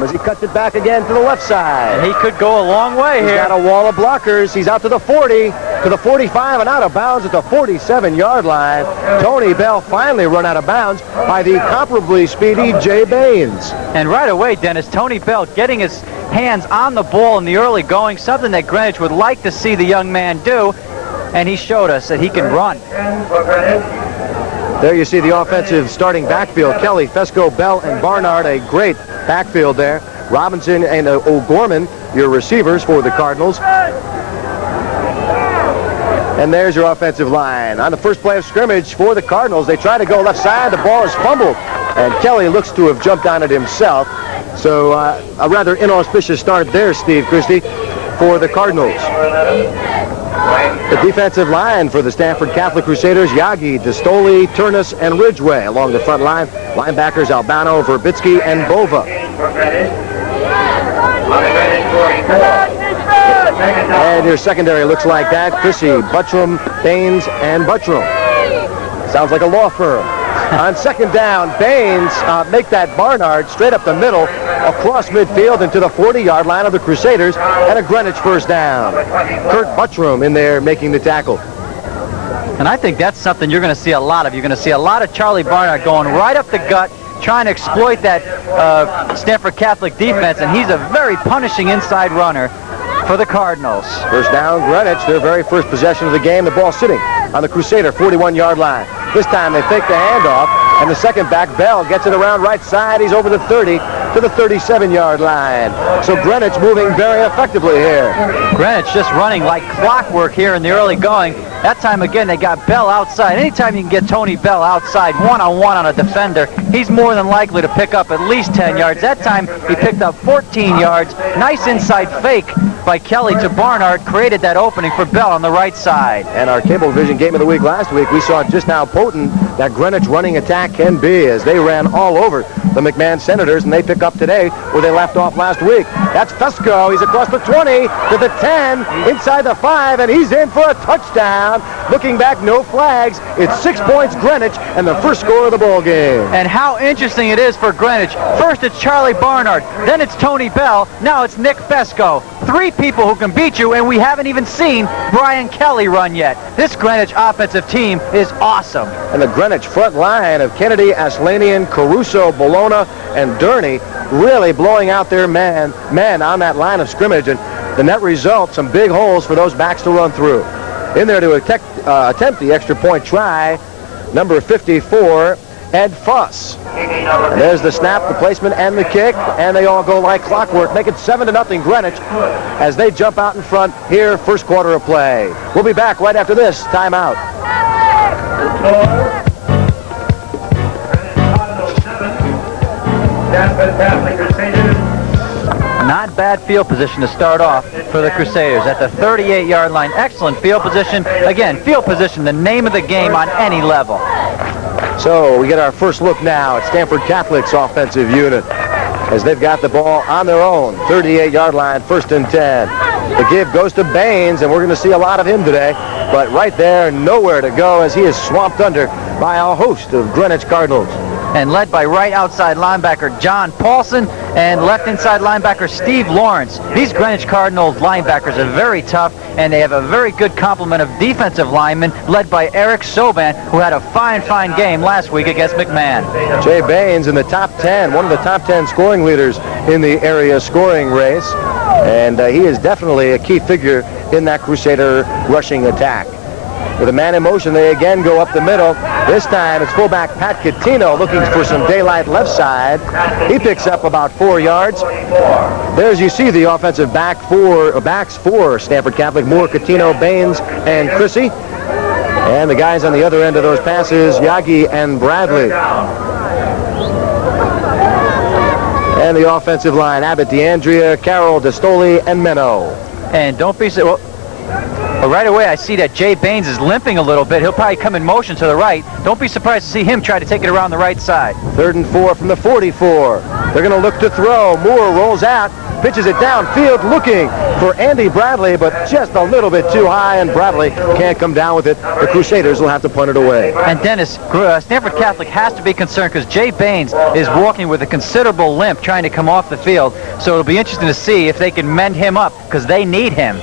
as he cuts it back again to the left side. And he could go a long way here. He's got a wall of blockers. He's out to the 40, to the 45, and out of bounds at the 47-yard line. Tony Bell finally run out of bounds by the comparably speedy Jay Baines. And right away, Dennis, Tony Bell getting his hands on the ball in the early going, something that Greenwich would like to see the young man do, and he showed us that he can run. There you see the offensive starting backfield. Kelly, Fesco, Bell, and Barnard, a great backfield there. Robinson and O'Gorman, your receivers for the Cardinals. And there's your offensive line. On the first play of scrimmage for the Cardinals, they try to go left side. The ball is fumbled, and Kelly looks to have jumped on it himself. So a rather inauspicious start there, Steve Christie, for the Cardinals. The defensive line for the Stamford Catholic Crusaders, Yagi, Distoli, Turnus, and Ridgway. Along the front line, linebackers Albano, Verbitsky, and Bova. And your secondary looks like that. Chrissy, Buttram, Baines, and Buttram. Sounds like a law firm. On second down, Baines make that Barnard straight up the middle, across midfield into the 40-yard line of the Crusaders, and a Greenwich first down. Kurt Buttram in there making the tackle. And I think that's something you're going to see a lot of. You're going to see a lot of Charlie Barnard going right up the gut, trying to exploit that Stamford Catholic defense, and he's a very punishing inside runner for the Cardinals. First down, Greenwich, their very first possession of the game. The ball sitting on the Crusader 41-yard line. This time they fake the handoff, and the second back, Bell, gets it around right side. He's over the 30 to the 37-yard line. So Greenwich moving very effectively here. Greenwich just running like clockwork here in the early going. That time again they got Bell outside. Anytime you can get Tony Bell outside one-on-one on a defender, he's more than likely to pick up at least 10 yards. That time he picked up 14 yards. Nice inside fake by Kelly to Barnard created that opening for Bell on the right side. And our Cablevision game of the week last week, we saw just how potent that Greenwich running attack can be as they ran all over the McMahon Senators, and they pick up today where they left off last week. That's Fesco. He's across the 20 to the 10, inside the 5, and he's in for a touchdown. Looking back, no flags. It's 6 points Greenwich and the first score of the ball game. And how interesting it is for Greenwich. First it's Charlie Barnard, then it's Tony Bell, now it's Nick Fesco. Three people who can beat you, and we haven't even seen Brian Kelly run yet. This Greenwich offensive team is awesome. And the Greenwich front line of Kennedy, Aslanian, Caruso, Bologna, and Durney really blowing out their men on that line of scrimmage. And the net result, some big holes for those backs to run through. In there to attempt the extra point try, number 54, Ed Fuss. And there's the snap, the placement, and the kick, and they all go like clockwork, make it 7-0 Greenwich as they jump out in front here, first quarter of play. We'll be back right after this timeout. Not bad field position to start off for the Crusaders at the 38-yard line. Excellent field position. Again, field position, the name of the game on any level. So we get our first look now at Stamford Catholic's offensive unit as they've got the ball on their own. 38-yard line, 1st and 10. The give goes to Baines, and we're going to see a lot of him today. But right there, nowhere to go as he is swamped under by a host of Greenwich Cardinals. And led by right outside linebacker John Paulson and left inside linebacker Steve Lawrence. These Greenwich Cardinals linebackers are very tough, and they have a very good complement of defensive linemen led by Eric Soban, who had a fine game last week against McMahon. Jay Baines in the top 10, one of the top 10 scoring leaders in the area scoring race. And he is definitely a key figure in that Crusader rushing attack. With a man in motion, they again go up the middle. This time it's fullback Pat Catino looking for some daylight left side. He picks up about 4 yards. There's, you see, the offensive backs for Stamford Catholic: Moore, Catino, Baines, and Chrissy. And the guys on the other end of those passes, Yagi and Bradley. And the offensive line: Abbott, DeAndrea, Carroll, Distoli, and Menno. And don't be so... Well, right away, I see that Jay Baines is limping a little bit. He'll probably come in motion to the right. Don't be surprised to see him try to take it around the right side. 3rd and 4 from the 44. They're going to look to throw. Moore rolls out, pitches it downfield looking for Andy Bradley, but just a little bit too high, and Bradley can't come down with it. The Crusaders will have to punt it away. And Dennis, Stamford Catholic has to be concerned because Jay Baines is walking with a considerable limp trying to come off the field. So it'll be interesting to see if they can mend him up because they need him.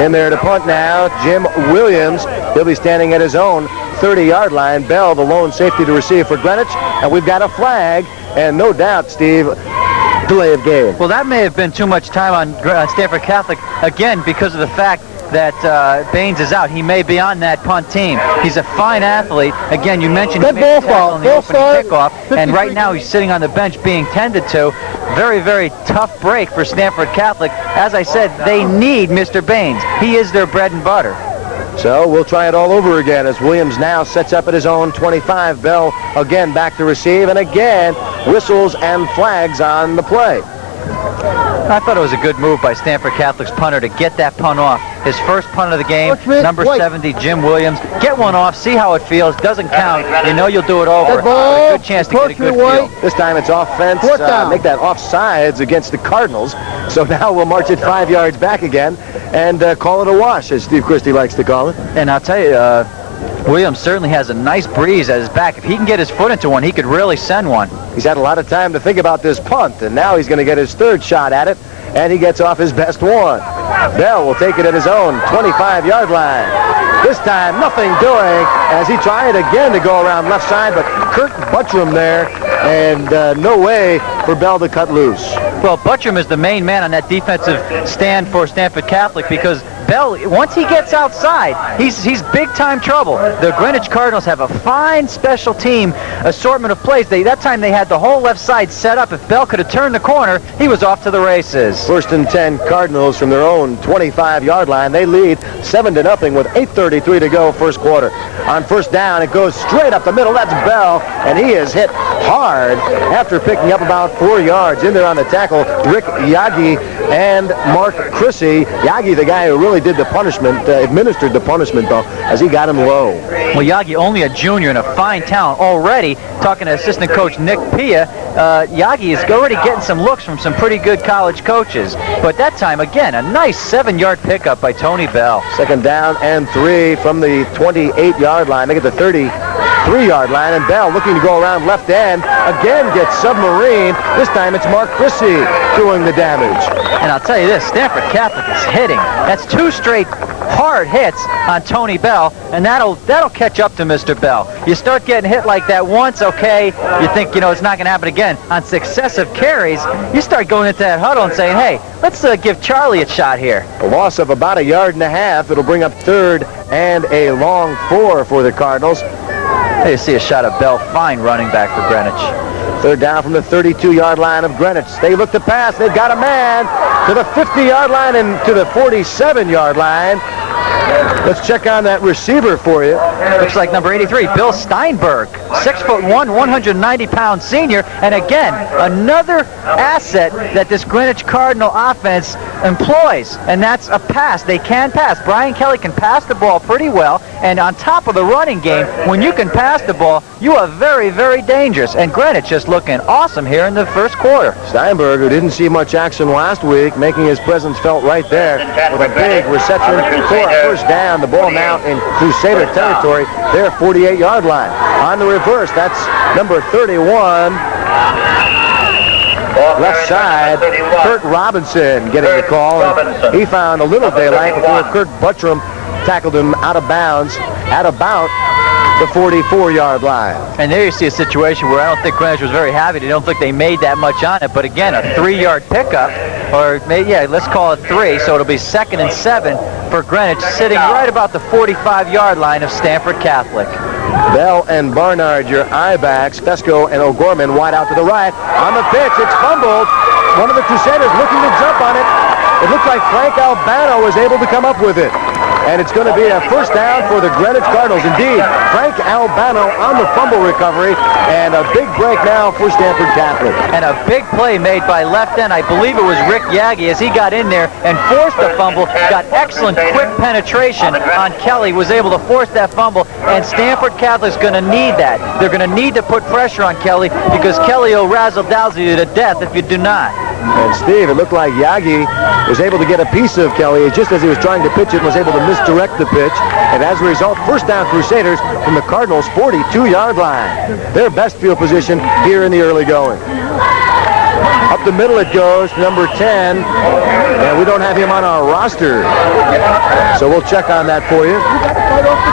In there to punt now, Jim Williams. He'll be standing at his own 30-yard line. Bell, the lone safety to receive for Greenwich. And we've got a flag. And no doubt, Steve, delay of game. Well, that may have been too much time on Stamford Catholic, again, because of the fact that Baines is out. He may be on that punt team. He's a fine athlete. Again, you mentioned he made a tackle on the opening kickoff, and right now he's sitting on the bench being tended to. Very, very tough break for Stamford Catholic. As I said, they need Mr. Baines. He is their bread and butter. So we'll try it all over again as Williams now sets up at his own 25. Bell again back to receive, and again whistles and flags on the play. I thought it was a good move by Stamford Catholic's punter to get that punt off. His first punt of the game, number 70, Jim Williams. Get one off, see how it feels. Doesn't count. You know you'll do it over. But a good chance to get a good feel. This time it's offense. Make that offsides against the Cardinals. So now we'll march it 5 yards back again and call it a wash, as Steve Christie likes to call it. And I'll tell you, Williams certainly has a nice breeze at his back. If he can get his foot into one, he could really send one. He's had a lot of time to think about this punt, and now he's going to get his third shot at it, and he gets off his best one. Bell will take it at his own 25-yard line. This time, nothing doing as he tried again to go around left side, but Kurt Buttram there, and no way for Bell to cut loose. Well, Buttram is the main man on that defensive stand for Stamford Catholic because Bell, once he gets outside, he's big-time trouble. The Greenwich Cardinals have a fine special team assortment of plays. That time they had the whole left side set up. If Bell could have turned the corner, he was off to the races. First and 10 Cardinals from their own 25-yard line. They lead 7-0 with 8:33 to go first quarter. On first down, it goes straight up the middle. That's Bell, and he is hit hard after picking up about 4 yards. In there on the tackle, Rick Yagi and Mark Chrissy. Yagi, the guy who really did the punishment, administered the punishment, though, as he got him low. Well, Yagi, only a junior and a fine talent already. Talking to assistant coach Nick Pia, Yagi is already getting some looks from some pretty good college coaches. But that time, again, a nice 7-yard pickup by Tony Bell. Second down and 3 from the 28-yard line. They get the 33-yard line, and Bell looking to go around left end. Again gets submarine. This time it's Mark Chrissy doing the damage. And I'll tell you this, Stamford Catholic is hitting. That's 2 straight hard hits on Tony Bell, and that'll catch up to Mr. Bell. You start getting hit like that once, okay, you think, it's not going to happen again. On successive carries, you start going into that huddle and saying, hey, let's give Charlie a shot here. A loss of about 1.5 yards. It'll bring up third and a long 4 for the Cardinals. There you see a shot of Bell, fine running back for Greenwich. Third down from the 32-yard line of Greenwich. They look to pass. They've got a man to the 50-yard line and to the 47-yard line. Let's check on that receiver for you. Looks like number 83, Bill Steinberg, 6'1", 190-pound senior, and again, another asset that this Greenwich Cardinal offense employs, and that's a pass. They can pass. Brian Kelly can pass the ball pretty well, and on top of the running game, when you can pass the ball, you are very, very dangerous, and Greenwich just looking awesome here in the first quarter. Steinberg, who didn't see much action last week, making his presence felt right there with a big reception for a first down. The ball now in Crusader territory, their 48-yard line. On the reverse, that's number 31. Left side, Kurt Robinson getting the call. And he found a little daylight before Kurt Buttram tackled him out of bounds at about the 44-yard line. And there you see a situation where I don't think Greenwich was very happy. I don't think they made that much on it. But again, a 3-yard pickup, or maybe, let's call it 3. So it'll be 2nd and 7 for Greenwich, sitting right about the 45-yard line of Stamford Catholic. Bell and Barnard, your I-backs. Fesco and O'Gorman wide out to the right. On the pitch, it's fumbled. One of the Crusaders looking to jump on it. It looks like Frank Albano was able to come up with it. and it's going to be a first down for the Greenwich Cardinals. Indeed, Frank Albano on the fumble recovery, and a big break now for Stamford Catholic. And a big play made by left end. I believe it was Rick Yagi as he got in there and forced the fumble, got excellent quick penetration on Kelly, was able to force that fumble, and Stamford Catholic's going to need that. They're going to need to put pressure on Kelly because Kelly will razzle-dazzle you to death if you do not. And Steve, it looked like Yagi was able to get a piece of Kelly just as he was trying to pitch it and was able to misdirect the pitch. And as a result, first down Crusaders from the Cardinals' 42-yard line. Their best field position here in the early going. Up the middle it goes to number 10, and we don't have him on our roster. So we'll check on that for you.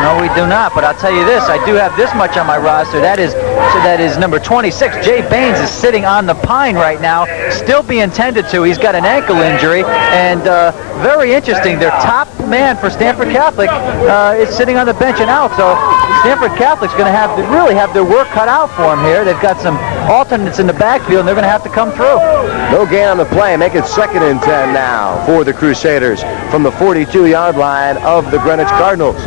No, we do not, but I'll tell you this, I do have this much on my roster. That is number 26. Jay Baines is sitting on the pine right now, still being tended to. He's got an ankle injury, and very interesting. Their top man for Stamford Catholic is sitting on the bench and out, so Stamford Catholic's going to really have their work cut out for him here. They've got some alternates in the backfield, and they're going to have to come through. No gain on the play. Make it 2nd and 10 now for the Crusaders from the 42-yard line of the Greenwich Cardinals.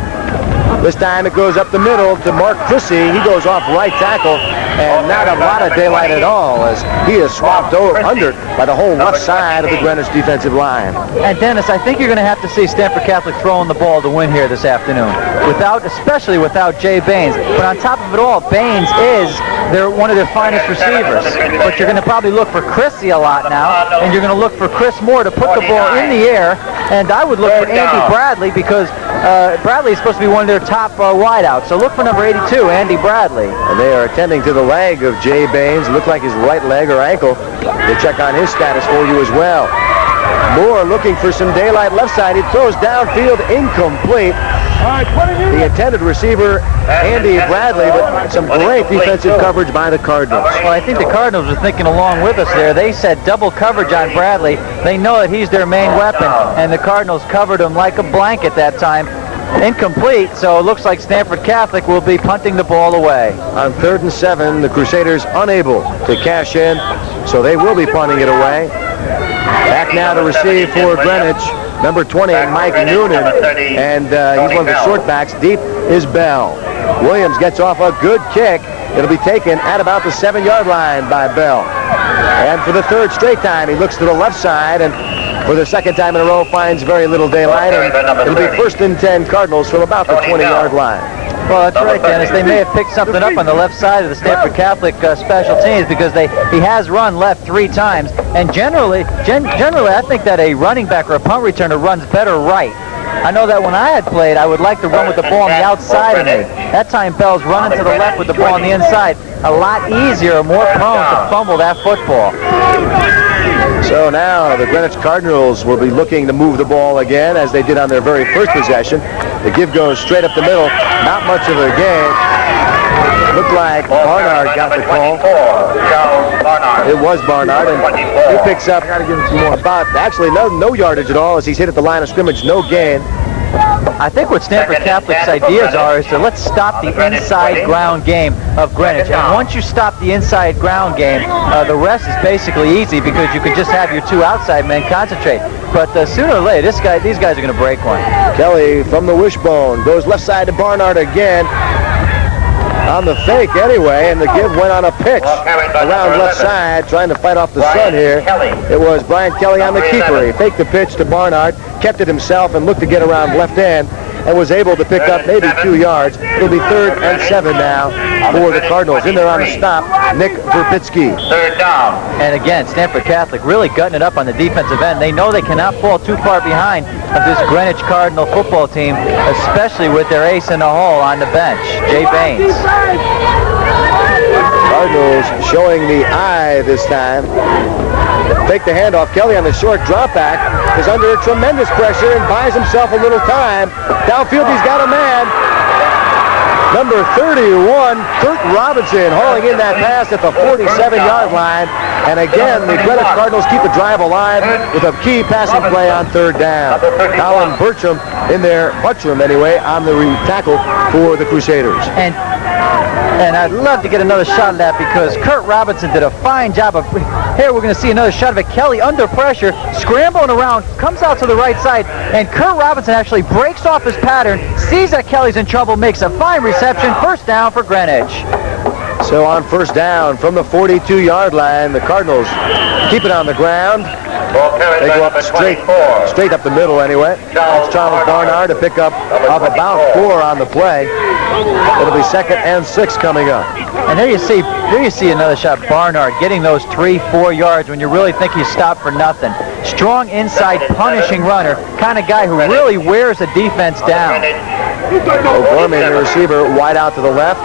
This time it goes up the middle to Mark Chrissy. He goes off right tackle, and not a lot of daylight at all as he is swapped under by the whole left side of the Greenwich defensive line. And Dennis, I think you're going to have to see Stamford Catholic throwing the ball to win here this afternoon, especially without Jay Baines. But on top of it all, Baines is one of their finest receivers. But you're going to probably look for Chrissy a lot now, and you're going to look for Chris Moore to put the ball in the air. And I would look for Andy Bradley because Bradley is supposed to be one of their top wideouts. So look for number 82, Andy Bradley. And they are attending to the leg of Jay Baines. It looked like his right leg or ankle. They check on his status for you as well. Moore looking for some daylight left side. He throws downfield, incomplete. The intended receiver, Andy Bradley, but some great defensive coverage by the Cardinals. Well, I think the Cardinals are thinking along with us there. They said double coverage on Bradley. They know that he's their main weapon, and the Cardinals covered him like a blanket that time. Incomplete, so it looks like Stamford Catholic will be punting the ball away. On 3rd and 7, the Crusaders unable to cash in, so they will be punting it away. Back now to receive for Greenwich, number 20, Mike Noonan, and he's one of the short backs. Deep is Bell. Williams gets off a good kick. It'll be taken at about the 7-yard line by Bell. And for the 3rd straight time, he looks to the left side, and for the 2nd time in a row, finds very little daylight, and it'll be 1st and 10 Cardinals from about the 20-yard line. Well, that's right, Dennis. They may have picked something up on the left side of the Stamford Catholic special teams because he has run left 3 times, and generally, I think that a running back or a punt returner runs better right. I know that when I had played, I would like to run with the ball on the outside of me. That time, Bell's running to the left with the ball on the inside. A lot easier, more prone to fumble that football. So now the Greenwich Cardinals will be looking to move the ball again as they did on their very first possession. The give goes straight up the middle. Not much of a gain. Looked like Barnard got the call. It was Barnard, and he picks up actually no yardage at all as he's hit at the line of scrimmage. No gain. I think what Stamford Catholic's ideas are is to let's stop the inside ground game of Greenwich. And once you stop the inside ground game, the rest is basically easy because you can just have your 2 outside men concentrate. But sooner or later, these guys are going to break one. Kelly from the wishbone goes left side to Barnard again. On the fake anyway, and the give went on a pitch around left side, trying to fight off the sun here. It was Brian Kelly on the keeper. He faked the pitch to Barnard, kept it himself, and looked to get around left end, and was able to pick up maybe 2 yards. It'll be 3rd and 7 now for the Cardinals. In there on the stop, Nick Verbitsky. 3rd down. And again, Stamford Catholic really gutting it up on the defensive end. They know they cannot fall too far behind of this Greenwich Cardinal football team, especially with their ace in the hole on the bench, Jay Baines. Cardinals showing the eye this time. Take the handoff. Kelly on the short drop back is under tremendous pressure and buys himself a little time. Downfield, he's got a man. Number 31, Kurt Robinson, hauling in that pass at the 47-yard line. And again, the Greenwich Cardinals keep a drive alive with a key passing play on 3rd down. Colin Butchram, on the tackle for the Crusaders. And And I'd love to get another shot of that because Kurt Robinson did a fine job of... Here we're going to see another shot of it. Kelly under pressure, scrambling around, comes out to the right side, and Kurt Robinson actually breaks off his pattern, sees that Kelly's in trouble, makes a fine reception. First down for Greenwich. So on first down from the 42-yard line, the Cardinals keep it on the ground. They go up straight up the middle anyway. That's Charles Barnard to pick up of about 4 on the play. It'll be 2nd and 6 coming up. And there you see another shot. Barnard getting those 3-4 yards when you really think he's stopped for nothing. Strong inside punishing runner, kind of guy who really wears the defense down. O'Gorman, the receiver, wide out to the left.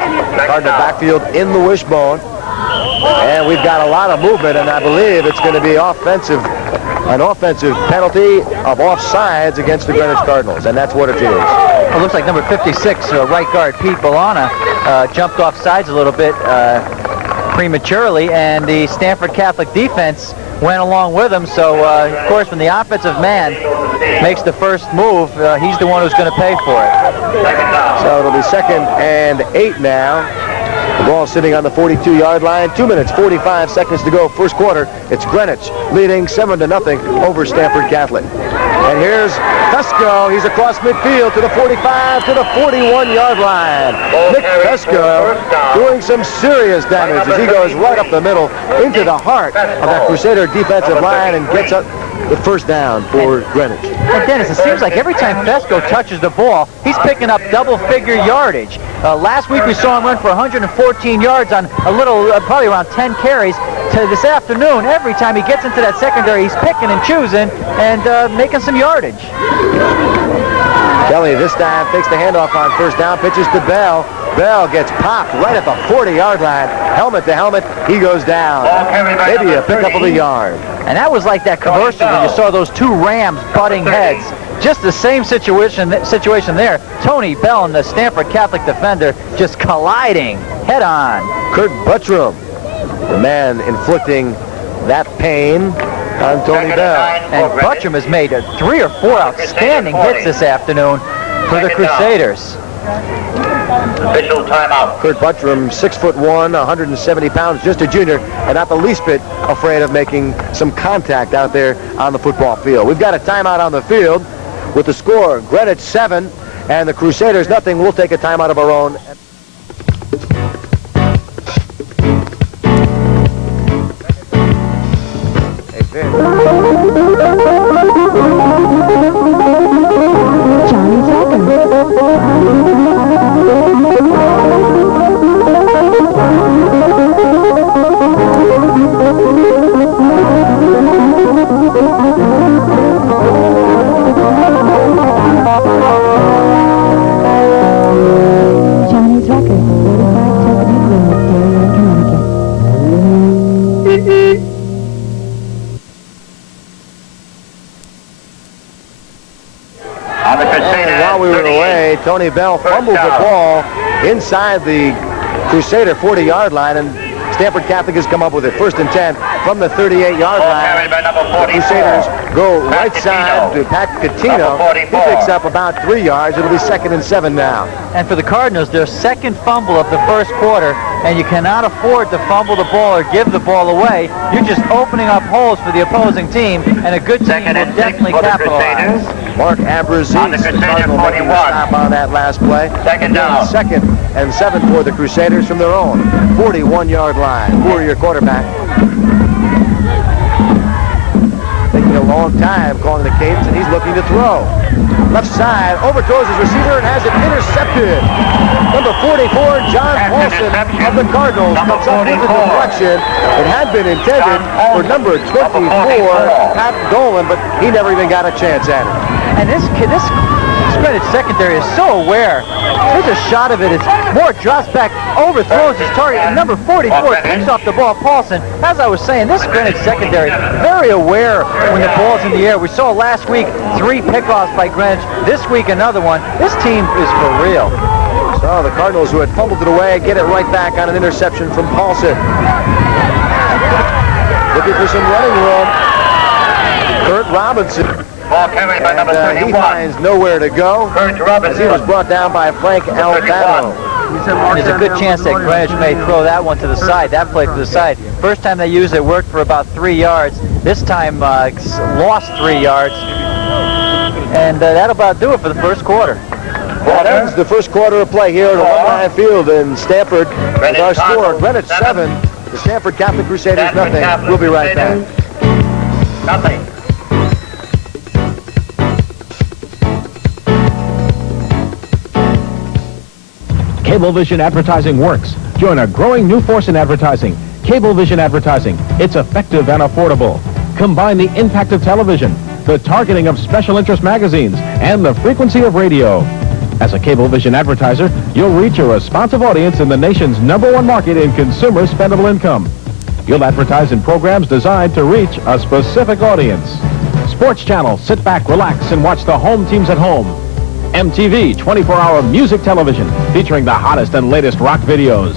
Cardinal backfield in the wishbone. And we've got a lot of movement, and I believe it's going to be an offensive penalty of offsides against the Greenwich Cardinals, and that's what it is. It looks like number 56, right guard Pete Bolana, jumped off sides a little bit prematurely, and the Stamford Catholic defense went along with him. So, of course, when the offensive man makes the first move, he's the one who's going to pay for it. So it'll be 2nd and 8 now. The ball sitting on the 42-yard line. 2 minutes, 45 seconds to go. First quarter. It's Greenwich leading 7-0 over Stamford Catholic. And here's Fesco. He's across midfield to the 45 to the 41-yard line. Nick Fesco doing some serious damage as he goes right up the middle into the heart of that Crusader defensive line and gets up the first down for Greenwich. And Dennis, it seems like every time Fesco touches the ball, he's picking up double-figure yardage. Last week we saw him run for 114 yards on a little, probably around 10 carries. To this afternoon, every time he gets into that secondary, he's picking and choosing and making some yardage. Kelly this time takes the handoff on first down, pitches to Bell. Bell gets popped right at the 40-yard line. Helmet to helmet, he goes down. Maybe a pickup of a yard. And that was like that commercial when you saw those 2 Rams butting heads. Just the same situation there. Tony Bell and the Stamford Catholic defender just colliding head on. Kurt Buttram, the man inflicting that pain on Tony Bell. And Buttram has made 3 or 4 outstanding hits this afternoon for the Crusaders. Official timeout. Kurt Buttram, 6'1", 170 pounds, just a junior, and not the least bit afraid of making some contact out there on the football field. We've got a timeout on the field with the score, Greenwich 7 and the Crusaders nothing. We'll take a timeout of our own. Tony Bell fumbled the ball inside the Crusader 40-yard line, and Stamford Catholic has come up with it. 1st and 10 from the 38-yard line. The Crusaders go right side to Pat Catino. He picks up about 3 yards. It'll be 2nd and 7 now. And for the Cardinals, their second fumble of the first quarter, and you cannot afford to fumble the ball or give the ball away. You're just opening up holes for the opposing team, and a good team will definitely capitalize. Mark Abrazine, the Cardinal making a stop on that last play. 2nd down. 2nd and 7 for the Crusaders from their own 41-yard line. Who are your quarterback? Taking a long time calling the cadence, and he's looking to throw. Left side, overthrows his receiver and has it intercepted. Number 44, John Paulson of the Cardinals comes up with the deflection. It had been intended for number 24, Pat Dolan, but he never even got a chance at it. And this Greenwich secondary is so aware. There's a shot of it. It's more drops back, overthrows his target, and number 44 picks off the ball. Paulson, as I was saying, this Greenwich secondary very aware when the ball's in the air. We saw last week 3 pickoffs by Greenwich. This week another one. This team is for real. So the Cardinals, who had fumbled it away, get it right back on an interception from Paulson. Looking for some running room. Kurt Robinson. Ball carried by number 31. He finds nowhere to go Kurt Robinson. as he was brought down by Frank Albano. There's a good chance that Greenwich may throw that one to the side, that play to the side. First time they used it worked for about 3 yards. This time lost 3 yards. And that'll about do it for the first quarter. That ends the first quarter of play here at Alumni Field in Stamford. With our score, Greenwich 7, the Stamford Catholic Crusaders nothing. We'll be right back. Nothing. Cablevision advertising works. Join a growing new force in advertising. Cablevision advertising. It's effective and affordable. Combine the impact of television, the targeting of special interest magazines, and the frequency of radio. As a Cablevision advertiser, you'll reach a responsive audience in the nation's #1 market in consumer spendable income. You'll advertise in programs designed to reach a specific audience. Sports Channel, sit back, relax, and watch the home teams at home. MTV, 24-hour music television featuring the hottest and latest rock videos.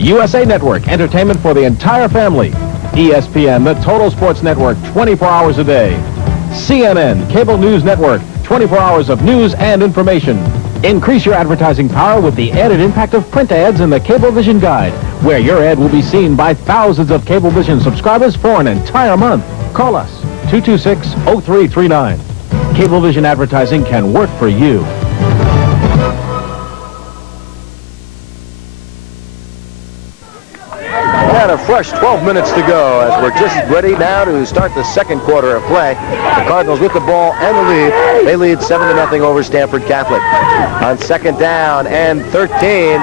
USA Network, entertainment for the entire family. ESPN, the total sports network, 24 hours a day. CNN, cable news network, 24 hours of news and information. Increase your advertising power with the added impact of print ads in the Cablevision Guide, where your ad will be seen by thousands of Cablevision subscribers for an entire month. Call us, 226-0339. Cablevision advertising can work for you. And a fresh 12 minutes to go as we're just ready now to start the second quarter of play. The Cardinals with the ball and the lead. They lead 7-0 over Stamford Catholic. On second down and 13,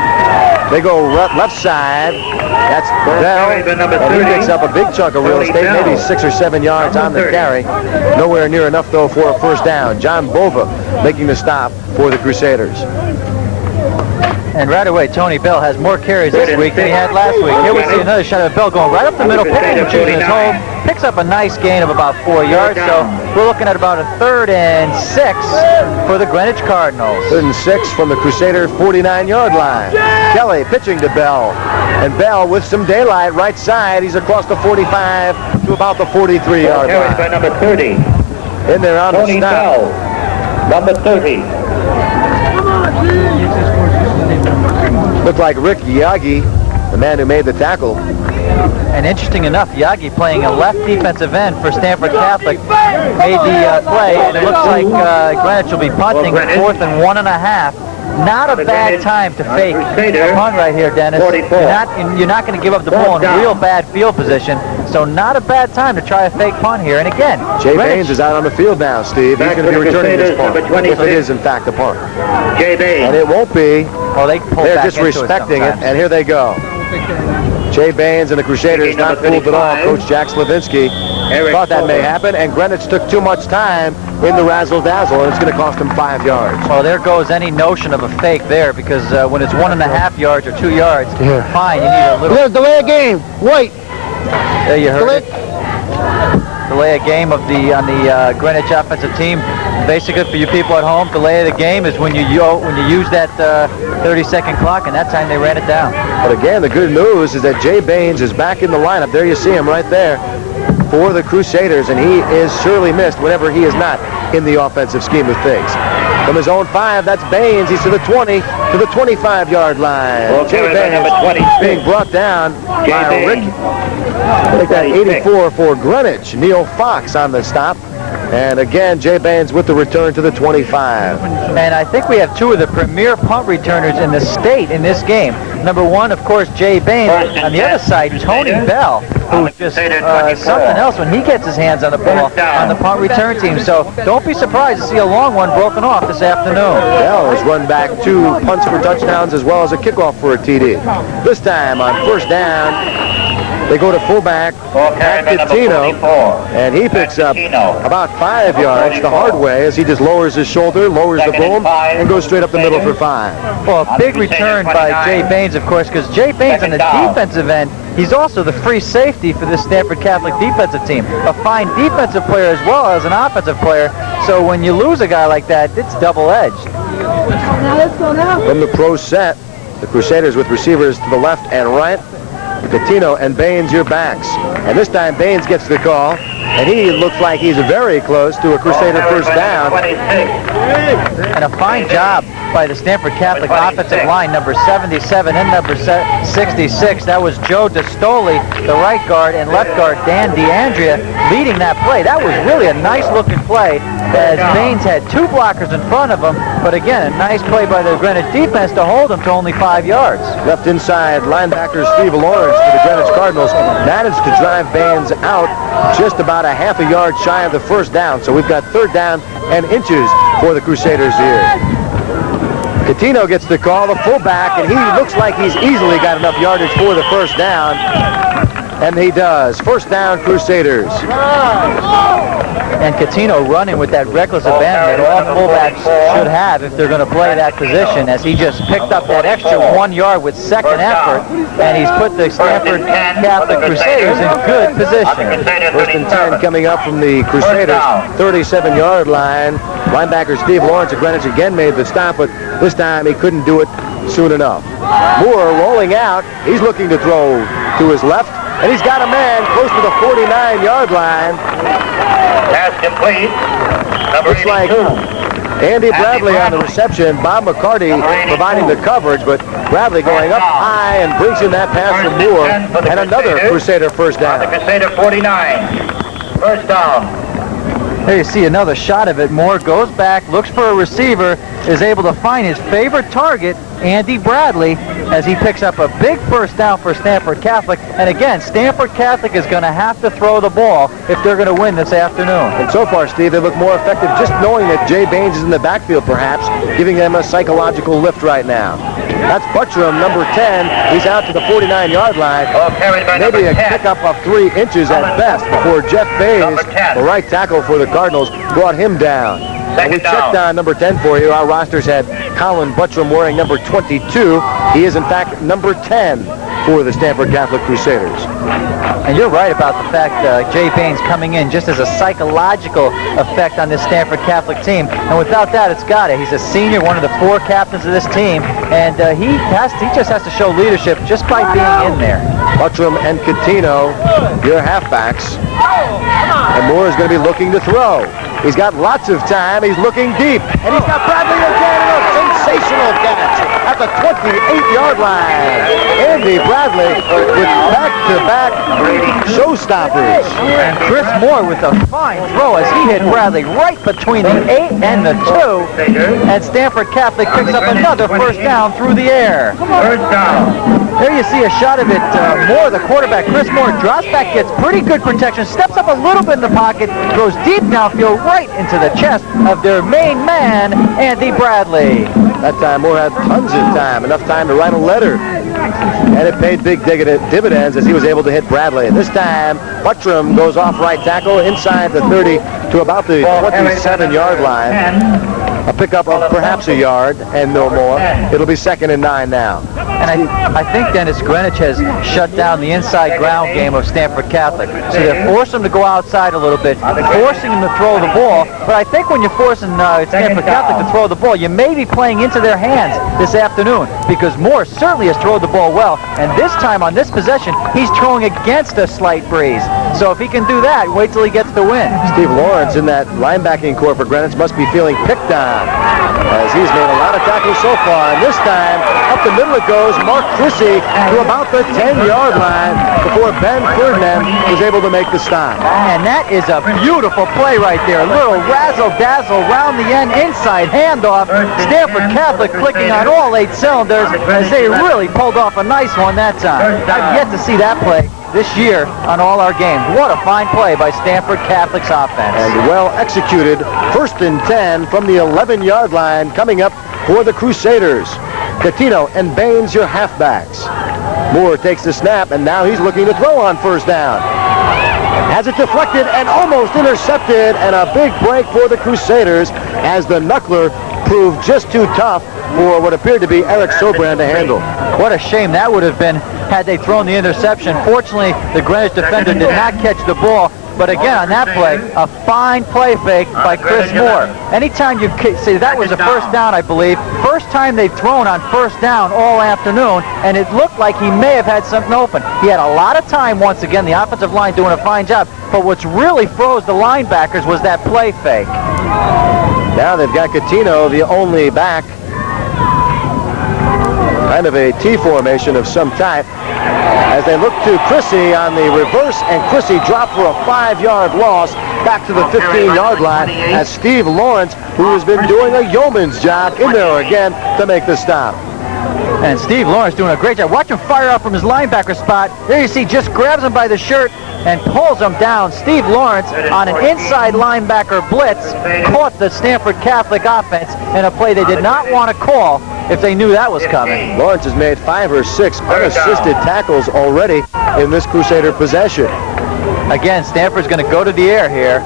they go left side. That's Bell, and he picks up a big chunk of real estate, maybe 6 or 7 yards on the carry. Nowhere near enough, though, for a first down. John Bova making the stop for the Crusaders. And right away, Tony Bell has more carries this week than he had last week. Here we see another shot of Bell going right up the middle, picking and choosing his hole. Picks up a nice gain of about 4 yards, so we're looking at about a 3rd and 6 for the Greenwich Cardinals. 3rd and 6 from the Crusader 49-yard line. Kelly pitching to Bell. And Bell with some daylight right side. He's across the 45 to about the 43-yard line. By number 30. In there on the stop. Bell, number 30. Looked like Rick Yagi, the man who made the tackle. And interesting enough, Yagi playing a left defensive end for Stamford Catholic made the play, and it looks like Greenwich will be punting 4th and 1.5. Not a bad time to fake a punt right here, Dennis. You're not going to give up the ball in real bad field position, so not a bad time to try a fake punt here. And again, Jay Baines is out on the field now, Steve. He's going to be returning this punt, if it is in fact a punt. Jay Baines. And it won't be. Well, they're just respecting it, and here they go. Jay Baines and the Crusaders not fooled at all. Coach Jack Slavinsky thought that may happen, and Greenwich took too much time in the razzle-dazzle, and it's going to cost him 5 yards. Well, there goes any notion of a fake there, because when it's 1.5 yards or 2 yards, fine, you need a little... Delay a game. Wait. There you heard it. Delay a game on the Greenwich offensive team. Basically, for you people at home, delay of the game is when you use that 30-second clock, and that time they ran it down. But again, the good news is that Jay Baines is back in the lineup. There you see him right there for the Crusaders, and he is surely missed whenever he is not in the offensive scheme of things. From his own 5, that's Baines. He's to the 20, to the 25-yard line. Jay Baines being brought down by Rick. I think that 84 for Greenwich. Neil Fox on the stop. And again, Jay Baines with the return to the 25. And I think we have 2 of the premier punt returners in the state in this game. Number 1, of course, Jay Baines. On the other side, Tony Bell, who's just something else when he gets his hands on the ball on the punt return team. So don't be surprised to see a long one broken off this afternoon. Bell has run back 2 punts for touchdowns as well as a kickoff for a TD. This time on first down, they go to fullback, Catino, and he picks up about 5 yards the hard way as he just lowers his shoulder, lowers the boom, and goes straight up the middle for 5. Well, a big return by Jay Baines, of course, because Jay Baines on the defensive end, he's also the free safety for the Stamford Catholic defensive team. A fine defensive player as well as an offensive player, so when you lose a guy like that, it's double-edged. From the pro set, the Crusaders with receivers to the left and right. Catino and Baines your backs. And this time Baines gets the call. and he looks like he's very close to a Crusader first down. And a fine job by the Stamford Catholic offensive line, number 77 and number 66. That was Joe DeStoli, the right guard, and left guard Dan DeAndrea leading that play. That was really a nice-looking play as Baines had two blockers in front of him, but again, a nice play by the Greenwich defense to hold him to only 5 yards. Left inside linebacker Steve Lawrence for the Greenwich Cardinals managed to drive Baines out just about a half a yard shy of the first down. So we've got third down and inches for the Crusaders here. Catino gets the call, the fullback, and he looks like he's easily got enough yardage for the first down. And he does. First down, Crusaders. And Catino running with that reckless abandon that all fullbacks should have if they're going to play that position, as he just picked up that extra 1 yard with second effort, and he's put the Stamford Catholic Crusaders in good position. First and 10 coming up from the Crusaders, 37-yard line. Linebacker Steve Lawrence of Greenwich again made the stop, but this time he couldn't do it soon enough. Moore rolling out. He's looking to throw to his left, and he's got a man close to the 49-yard line. Pass complete. Number Looks like Andy Bradley on the reception. Bob McCarty providing the coverage, but Bradley going up high and brings in that pass from Moore, and another Crusader first down. The Crusader 49. First down. There you see another shot of it. Moore goes back, looks for a receiver, is able to find his favorite target, Andy Bradley, as he picks up a big first down for Stamford Catholic. And again, Stamford Catholic is going to have to throw the ball if they're going to win this afternoon. And so far, Steve, they look more effective just knowing that Jay Baines is in the backfield, perhaps, giving them a psychological lift right now. That's Buttram, number 10. He's out to the 49-yard line. Maybe a pickup of 3 inches at best before Jeff Baines, the right tackle for the Cardinals, brought him down. And we checked on number 10 for you. Our rosters had Colin Buttram wearing number 22. He is, in fact, number 10 for the Stamford Catholic Crusaders. And you're right about the fact Jay Baines coming in just as a psychological effect on this Stamford Catholic team. And without that, it's got it. He's a senior, one of the 4 captains of this team, and he just has to show leadership just by being in there. Buttram and Catino, your halfbacks. And Moore is going to be looking to throw. He's got lots of time. He's looking deep. And he's got Bradley again in a sensational catch at the 28-yard line. Andy Bradley with back-to-back showstoppers. And Chris Moore with a fine throw as he hit Bradley right between the 8 and the 2. And Stamford Catholic picks up another first down through the air. First down. There you see a shot of it. Moore, the quarterback, Chris Moore, drops back, gets pretty good protection, steps up a little bit in the pocket, throws deep downfield right into the chest of their main man, Andy Bradley. That time Moore had tons of time, enough time to write a letter. And it paid big dividends as he was able to hit Bradley. And this time, Buttram goes off right tackle inside the 30 to about the 27-yard line. A pickup of perhaps a yard and no more. It'll be 2nd and 9 now. And I think, Dennis, Greenwich has shut down the inside ground game of Stamford Catholic. So they're forcing them to go outside a little bit, forcing them to throw the ball. But I think when you're forcing Stamford Catholic to throw the ball, you may be playing into their hands this afternoon, because Moore certainly has thrown the ball well. And this time on this possession, he's throwing against a slight breeze. So if he can do that, wait till he gets the win. Steve Lawrence in that linebacking corps for Greenwich must be feeling picked on, as he's made a lot of tackles so far. And this time, up the middle it goes, Mark Chrissy to about the 10-yard line before Ben Ferdinand was able to make the stop. And that is a beautiful play right there. A little razzle-dazzle round the end, inside handoff. Stamford Catholic clicking on all 8 cylinders as they really pulled off a nice one that time. I've yet to see that play this year on all our games. What a fine play by Stamford Catholic's offense. And well executed. 1st and 10 from the 11-yard line coming up for the Crusaders. Catino and Baines, your halfbacks. Moore takes the snap, and now he's looking to throw on first down. Has it deflected and almost intercepted, and a big break for the Crusaders as the knuckler proved just too tough for what appeared to be Eric Sobrand to handle. What a shame that would have been had they thrown the interception. Fortunately, the Greenwich defender did not catch the ball. But again, on that play, a fine play fake by Chris Moore. Anytime you see, that was a first down, I believe. First time they've thrown on first down all afternoon, and it looked like he may have had something open. He had a lot of time once again, the offensive line doing a fine job. But what's really froze the linebackers was that play fake. Now they've got Coutinho, the only back. Kind of a T formation of some type. As they look to Chrissy on the reverse, and Chrissy dropped for a 5-yard loss back to the 15-yard line as Steve Lawrence, who has been doing a yeoman's job in there again to make the stop. And Steve Lawrence doing a great job. Watch him fire up from his linebacker spot. There you see, just grabs him by the shirt and pulls him down. Steve Lawrence on an inside linebacker blitz caught the Stamford Catholic offense in a play they did not want to call if they knew that was coming. Lawrence has made 5 or 6 unassisted tackles already in this Crusader possession. Again, Stamford's going to go to the air here.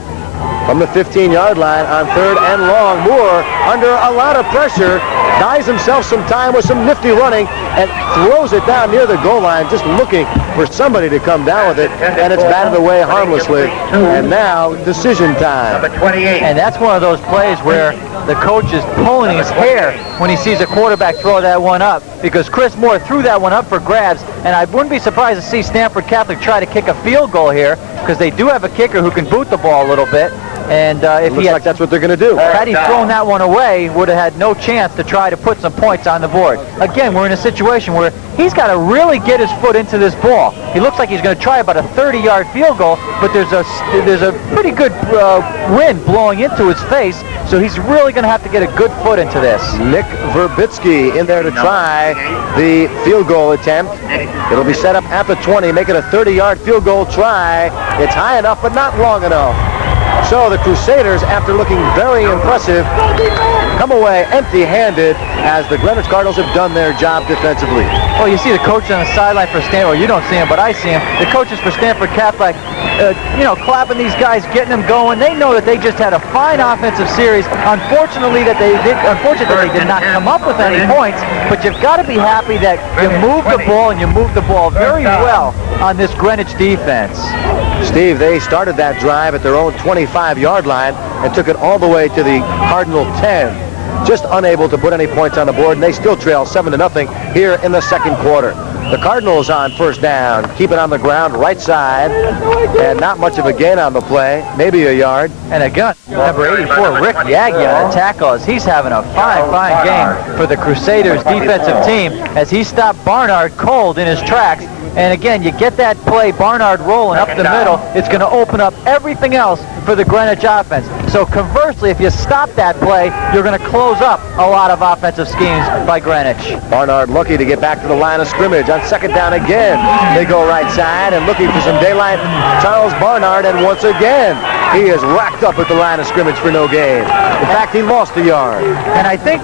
From the 15-yard line on 3rd and long, Moore under a lot of pressure, buys himself some time with some nifty running and throws it down near the goal line, just looking for somebody to come down with it, and it's batted away harmlessly. And now, decision time. And that's one of those plays where the coach is pulling his hair when he sees a quarterback throw that one up, because Chris Moore threw that one up for grabs, and I wouldn't be surprised to see Stamford Catholic try to kick a field goal here, because they do have a kicker who can boot the ball a little bit. And if looks like that's what they're going to do. Had he thrown that one away, would have had no chance to try to put some points on the board. Again, we're in a situation where he's got to really get his foot into this ball. He looks like he's going to try about a 30-yard field goal, but there's a pretty good wind blowing into his face, so he's really going to have to get a good foot into this. Nick Verbitsky in there to try the field goal attempt. It'll be set up at the 20, make it a 30-yard field goal try. It's high enough, but not long enough. So the Crusaders, after looking very impressive, come away empty-handed as the Greenwich Cardinals have done their job defensively. Well, you see the coach on the sideline for Stanford. Well, you don't see him, but I see him. The coaches for Stamford Catholic, clapping these guys, getting them going. They know that they just had a fine offensive series. Unfortunately, they did not come up with any points, but you've got to be happy that you moved the ball, and you moved the ball very well on this Greenwich defense. Steve, they started that drive at their own 25-yard line and took it all the way to the Cardinal 10. Just unable to put any points on the board, and they still trail 7-0 here in the second quarter. The Cardinals on first down, keep it on the ground, right side, and not much of a gain on the play, maybe a yard. And again, number 84, Rick Yagi on the tackle, as he's having a fine game for the Crusaders defensive team as he stopped Barnard cold in his tracks. And again, you get that play, Barnard rolling up the middle, it's going to open up everything else for the Greenwich offense. So conversely, if you stop that play, you're going to close up a lot of offensive schemes by Greenwich. Barnard lucky to get back to the line of scrimmage. On second down again, they go right side and looking for some daylight. Charles Barnard, and once again, he is racked up at the line of scrimmage for no gain. In fact, he lost a yard. And I think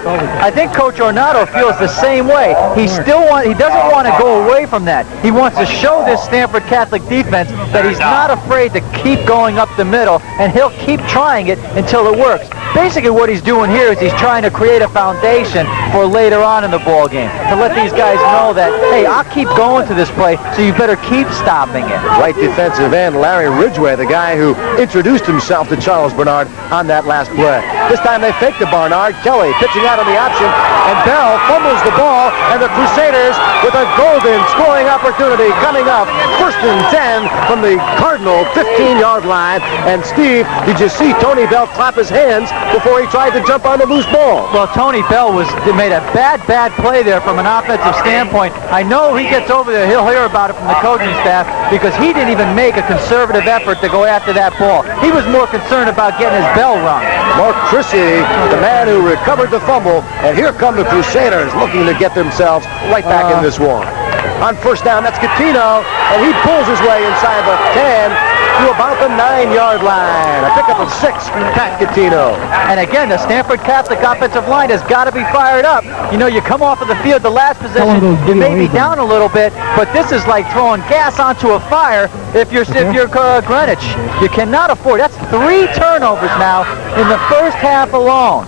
Coach Ornato feels the same way. He doesn't want to go away from that. He wants to show this Stamford Catholic defense that he's not afraid to keep going up the middle, and he'll keep trying it until it works. Basically what he's doing here is he's trying to create a foundation for later on in the ball game, to let these guys know that, hey, I'll keep going to this play, so you better keep stopping it. Right defensive end, Larry Ridgway, the guy who introduced himself to Charles Barnard on that last play. This time they fake to Barnard. Kelly pitching out on the option, and Bell fumbles the ball, and the Crusaders with a golden scoring opportunity coming up. 1st and 10 from the Cardinal 15-yard line. And Steve, did you see Tony Bell clap his hands before he tried to jump on the loose ball? Well, Tony Bell made a bad play there from an offensive standpoint. I know he gets over there, he'll hear about it from the coaching staff, because he didn't even make a conservative effort to go after that ball. He was more concerned about getting his bell rung. Mark Chrissy, the man who recovered the fumble, and here come the Crusaders looking to get themselves right back in this one. On first down, that's Coutinho, and he pulls his way inside the 10 to about the 9-yard line. A pickup of 6 from Pat Coutinho. And again, the Stamford Catholic offensive line has got to be fired up. You know, you come off of the field the last possession, you may be down a little bit, but this is like throwing gas onto a fire if you're Greenwich. You cannot afford. That's 3 turnovers now in the first half alone.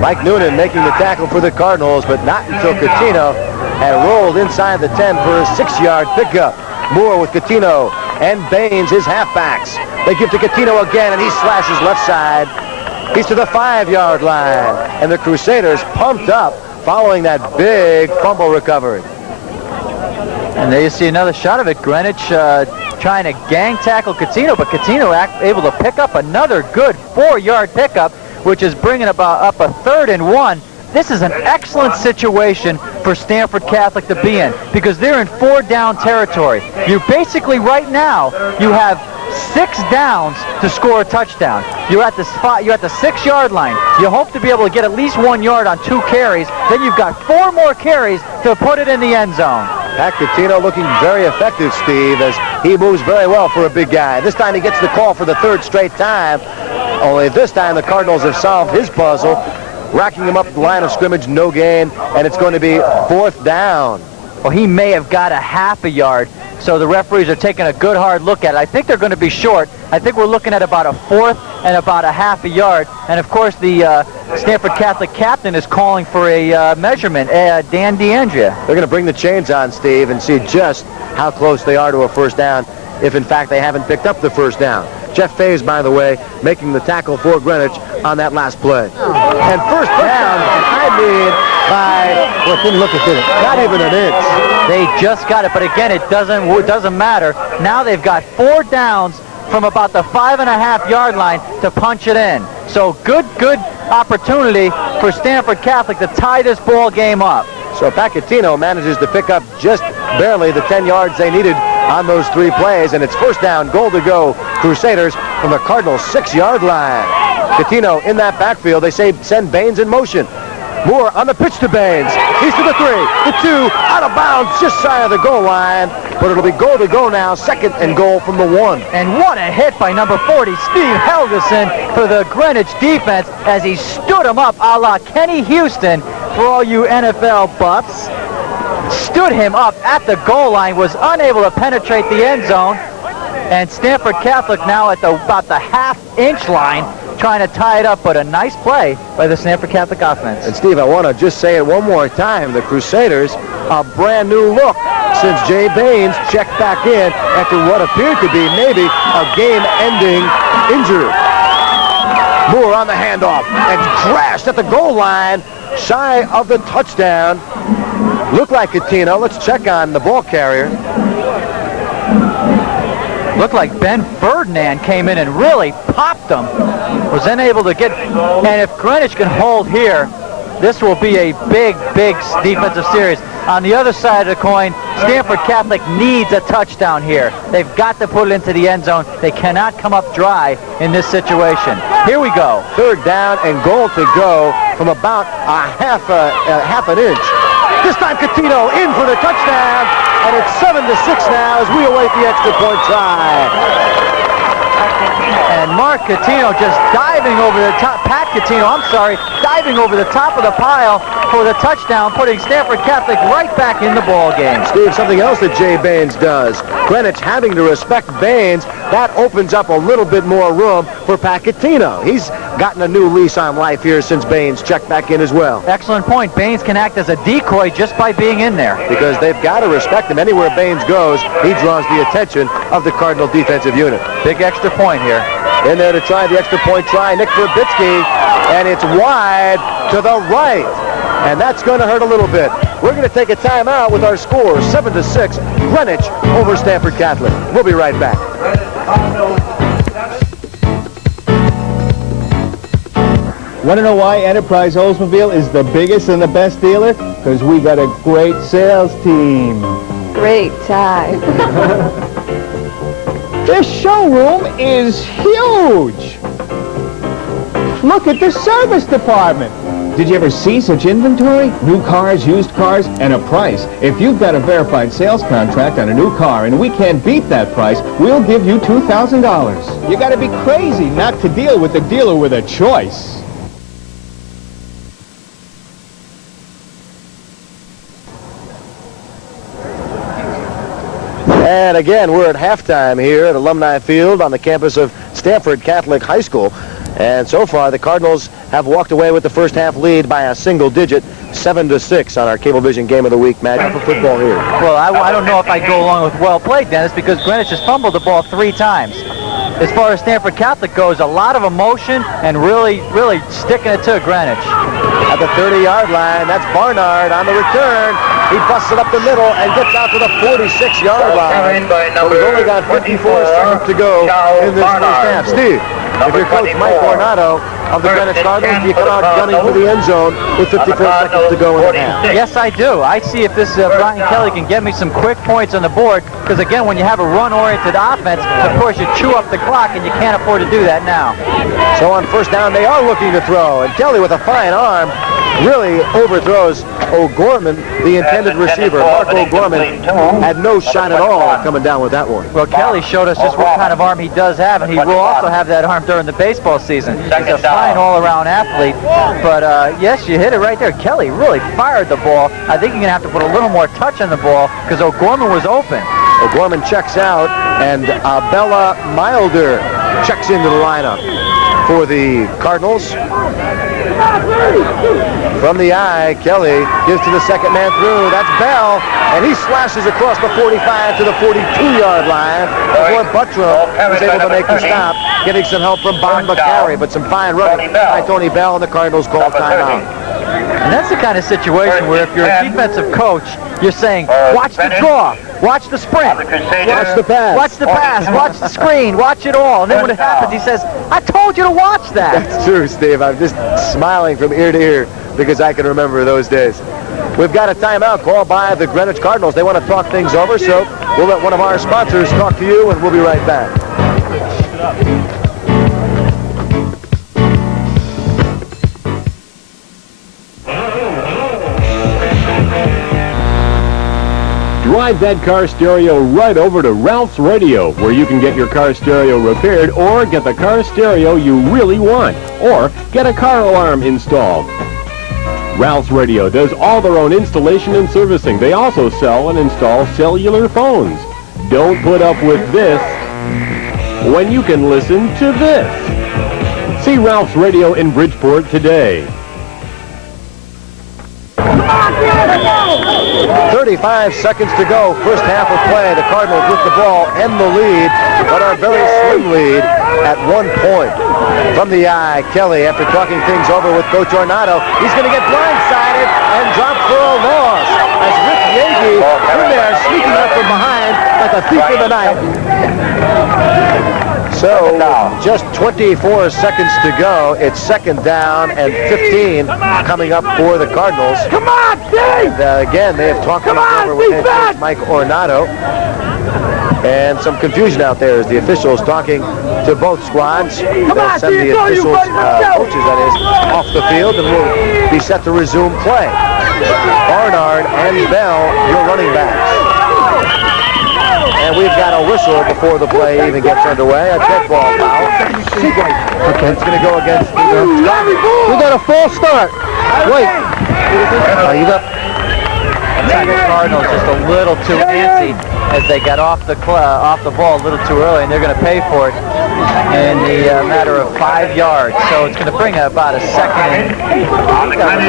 Mike Noonan making the tackle for the Cardinals, but not until Coutinho had rolled inside the 10 for a 6-yard pickup. Moore with Coutinho and Baines, his halfbacks. They give to Catino again, and he slashes left side. He's to the 5-yard line, and the Crusaders pumped up following that big fumble recovery. And there you see another shot of it. Greenwich trying to gang tackle Catino, but Catino able to pick up another good 4-yard pickup, which is bringing up a 3rd and 1. This is an excellent situation for Stamford Catholic to be in because they're in 4-down territory. You basically right now you have 6 downs to score a touchdown. You're at the 6-yard line. You hope to be able to get at least 1 yard on 2 carries. Then you've got 4 more carries to put it in the end zone. Pat Catino looking very effective, Steve, as he moves very well for a big guy. This time he gets the call for the 3rd straight time. Only this time the Cardinals have solved his puzzle, racking him up the line of scrimmage, no gain, and it's going to be 4th down. Well, he may have got a half a yard, so the referees are taking a good hard look at it. I think they're going to be short. I think we're looking at about a 4th and about a half a yard. And, of course, the Stamford Catholic captain is calling for a measurement, Dan DeAndrea. They're going to bring the chains on, Steve, and see just how close they are to a 1st down if, in fact, they haven't picked up the 1st down. Jeff Faze, by the way, making the tackle for Greenwich on that last play. And 1st down, and I mean by, well, didn't look at it, not even an inch. They just got it, but again, it doesn't matter. Now they've got 4 downs from about the 5.5-yard line to punch it in. So good opportunity for Stamford Catholic to tie this ball game up. So Pacatino manages to pick up just barely the 10 yards they needed on those 3 plays, and it's 1st down, goal to go, Crusaders from the Cardinals' 6-yard line. Catino in that backfield. They say send Baines in motion. Moore on the pitch to Baines. He's to the 3, the 2, out of bounds, just shy of the goal line, but it'll be goal to go now, 2nd and goal from the 1. And what a hit by number 40, Steve Helgeson, for the Greenwich defense as he stood him up a la Kenny Houston for all you NFL buffs. Stood him up at the goal line, was unable to penetrate the end zone, and Stamford Catholic now at about the half-inch line trying to tie it up, but a nice play by the Stamford Catholic offense. And Steve, I want to just say it one more time. The Crusaders, a brand new look since Jay Baines checked back in after what appeared to be maybe a game-ending injury. Moore on the handoff and crashed at the goal line, shy of the touchdown. Looked like Catino. Let's check on the ball carrier. Looked like Ben Ferdinand came in and really popped them. Was then able to get, and if Greenwich can hold here, this will be a big defensive series. On the other side of the coin, Stamford Catholic needs a touchdown here. They've got to put it into the end zone. They cannot come up dry in this situation. Here we go. 3rd down and goal to go from about a half an inch. This time Catino in for the touchdown, and it's 7-6 now as we await the extra point try. And Mark Catino just diving over the top, diving over the top of the pile for the touchdown, putting Stamford Catholic right back in the ball game. Steve, something else that Jay Baines does. Greenwich having to respect Baines, that opens up a little bit more room for Pacatino. He's gotten a new lease on life here since Baines checked back in as well. Excellent point. Baines can act as a decoy just by being in there. Because they've got to respect him. Anywhere Baines goes, he draws the attention of the Cardinal defensive unit. Big extra point here. In there to try the extra point try, Nick Verbitsky, and it's wide to the right. And that's going to hurt a little bit. We're going to take a timeout with our score, 7-6, Greenwich over Stamford Catholic. We'll be right back. Want to know why Enterprise Oldsmobile is the biggest and the best dealer? Because we got a great sales team. Great time. This showroom is huge. Look at the service department. Did you ever see such inventory? New cars, used cars, and a price. If you've got a verified sales contract on a new car and we can't beat that price, we'll give you $2,000. You got to be crazy not to deal with a dealer with a choice. And again, we're at halftime here at Alumni Field on the campus of Stamford Catholic High School. And so far, the Cardinals have walked away with the first half lead by a single digit. 7-6 on our Cablevision Game of the Week match for football here. Well, I don't know if I'd go along with well played, Dennis, because Greenwich has fumbled the ball 3 times. As far as Stamford Catholic goes, a lot of emotion and really sticking it to Greenwich. At the 30-yard line, that's Barnard on the return. He busts it up the middle and gets out to the 46-yard line. But we've only got 54 seconds to go in this first half. Steve, if you're Coach Mike Ornato of the Greenwich Cardinals, do you come out gunning for the end zone with 54 seconds to go in the half? Yes, I do. I see if this Brian Kelly can get me some quick points on the board, because again, when you have a run-oriented offense, of course you chew up the clock, and you can't afford to do that now. So on first down, they are looking to throw, and Kelly with a fine arm really overthrows O'Gorman, the intended receiver. Mark O'Gorman had no shot at all coming down with that one. Well, Kelly showed us just what kind of arm he does have, and he will also have that arm during the baseball season. He's a fine all-around athlete, but yes, you hit it right there. Kelly really fired the ball. I think you're going to have to put a little more touch on the ball because O'Gorman was open. O'Gorman checks out, and Bella Milder checks into the lineup for the Cardinals. From the eye, Kelly gives to the second man through. That's Bell, and he slashes across the 45 to the 42-yard line before Buttram was able to make the stop, getting some help from Bob McCary, but some fine running by Tony Bell, and the Cardinals call timeout. And that's the kind of situation where if you're a defensive coach, you're saying, watch the draw, watch the sprint, watch the pass, watch the screen, watch it all. And then when it happens, he says, I told you to watch that. That's true, Steve. I'm just smiling from ear to ear because I can remember those days. We've got a timeout called by the Greenwich Cardinals. They want to talk things over, so we'll let one of our sponsors talk to you, and we'll be right back. Drive that car stereo right over to Ralph's Radio, where you can get your car stereo repaired or get the car stereo you really want, or get a car alarm installed. Ralph's Radio does all their own installation and servicing. They also sell and install cellular phones. Don't put up with this when you can listen to this. See Ralph's Radio in Bridgeport today. 35 seconds to go, first half of play. The Cardinals with the ball and the lead, but our very slim lead at 1 point. From the eye, Kelly, after talking things over with Coach Ornato, he's going to get blindsided and drop for a loss as Rick Yagi in there sneaking up from behind like a thief in the night. So, just 24 seconds to go. It's second down and 15 coming up for the Cardinals. Come on, Steve! And again, they have talked things over with head coach Mike Ornato. And some confusion out there as the officials talking to both squads. They'll send the officials, coaches that is, off the field, and we'll be set to resume play. Barnard and Bell, your running backs. And we've got a whistle before the play even gets underway. A dead ball foul. Okay, it's going to go against the... We got a false start. Wait. You got... The Cardinals just a little too antsy as they got off the ball a little too early, and they're going to pay for it in the matter of 5 yards. So it's going to bring about a second and...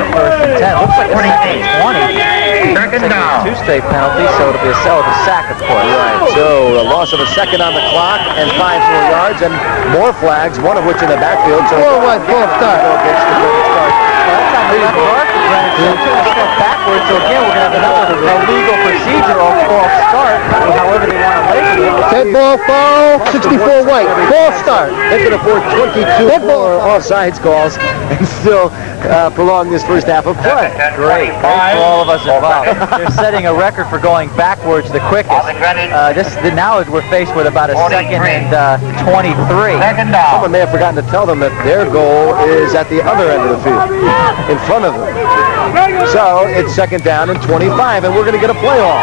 first and 10. Looks like a second and 20. Second down. 2 straight penalties, so it'll be a sack, of course. Right, so a loss of a second on the clock and 5 more yards and more flags, one of which in the backfield. So Forward, false start. Against the Greenwich Cardinals. Step backwards, so again, we're going to have another illegal procedure or false start, however they want to label it. Dead ball foul, 64 white. False start. They can afford 22 more offsides calls and still prolong this first half of play. Great for all of us involved. They're setting a record for going backwards the quickest. Now we're faced with about a second and 23. Second down. Someone may have forgotten to tell them that their goal is at the other end of the field, in front of them. So it's second down and 25, and we're going to get a playoff.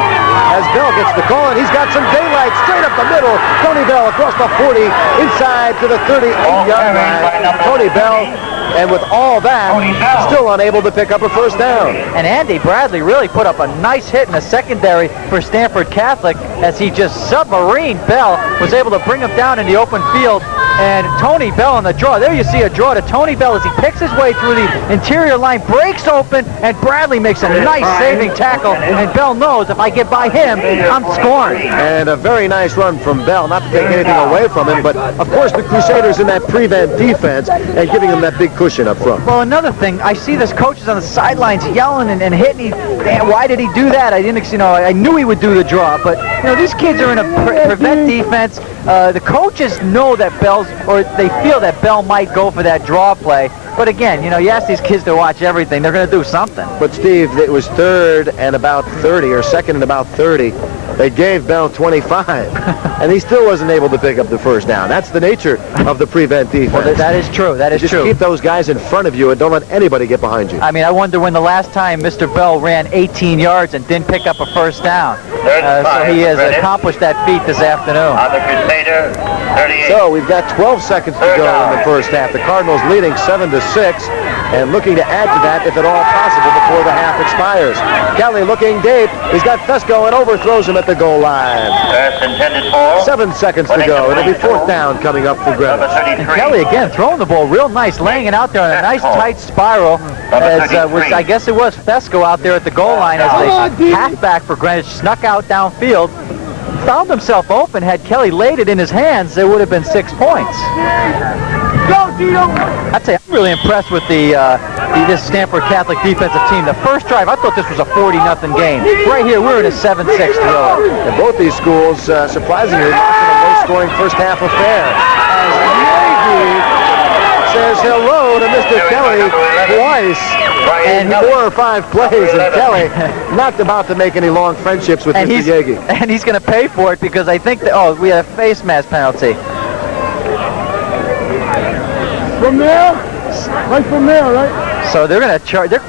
As Bell gets the call, and he's got some daylight straight up the middle. Tony Bell across the 40, inside to the 38-yard line. Tony Bell and with all that, still unable to pick up a first down. And Andy Bradley really put up a nice hit in the secondary for Stamford Catholic as he just submarine Bell, was able to bring him down in the open field. And Tony Bell on the draw. There you see a draw to Tony Bell as he picks his way through the interior line, breaks open, and Bradley makes a nice saving tackle. And Bell knows if I get by him, I'm scoring. And a very nice run from Bell, not to take anything away from him, but of course the Crusaders in that prevent defense and giving them that big cushion up front. Well, another thing, I see this coaches on the sidelines yelling and hitting. Damn, why did he do that? I didn't, I knew he would do the draw, but these kids are in a prevent defense. The coaches know that they feel that Bell might go for that draw play. But again, you ask these kids to watch everything, they're going to do something. But Steve, it was third and about 30, or second and about 30. They gave Bell 25, and he still wasn't able to pick up the first down. That's the nature of the prevent defense. Well, that is true. That is Just true. keep those guys in front of you and don't let anybody get behind you. I mean, I wonder when the last time Mr. Bell ran 18 yards and didn't pick up a first down. So he has accomplished that feat this afternoon. On the Crusader, 38. So we've got 12 seconds to go in the first half. The Cardinals leading 7-6 and looking to add to that if at all possible before the half expires. Kelly looking deep. He's got Fesco and overthrows him at the goal line. Pass intended for 7 seconds to go. It'll be fourth down coming up for Greenwich. number 33. And Kelly again throwing the ball real nice, laying it out there on a nice tight spiral. As I guess it was Fesco out there at the goal line as the halfback for Greenwich snuck out downfield. Found himself open. Had Kelly laid it in his hands, it would have been 6 points. I'd say I'm really impressed with this Stamford Catholic defensive team. The first drive, I thought this was a 40-0 game. Right here, we're in a 7-6 thriller. And both these schools, surprisingly, locked in a low-scoring first half affair. As Nagy says hello to Mr. Kelly twice in 4 or 5 plays, and Kelly not about to make any long friendships with Mr. Yagi. And he's going to pay for it because I think that, we had a face mask penalty. From there? Right from there, right? So they're going to charge. They're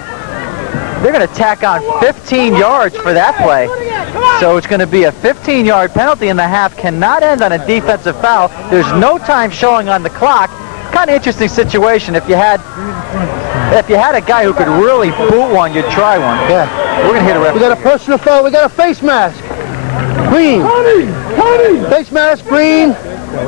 going to tack on 15 yards for that play. So it's going to be a 15-yard penalty, and the half cannot end on a defensive foul. There's no time showing on the clock. Kind of interesting situation. If you had a guy who could really boot one, you'd try one. Yeah. We're going to hit a referee. We got a personal foul. We got a face mask. Green. Face mask, green.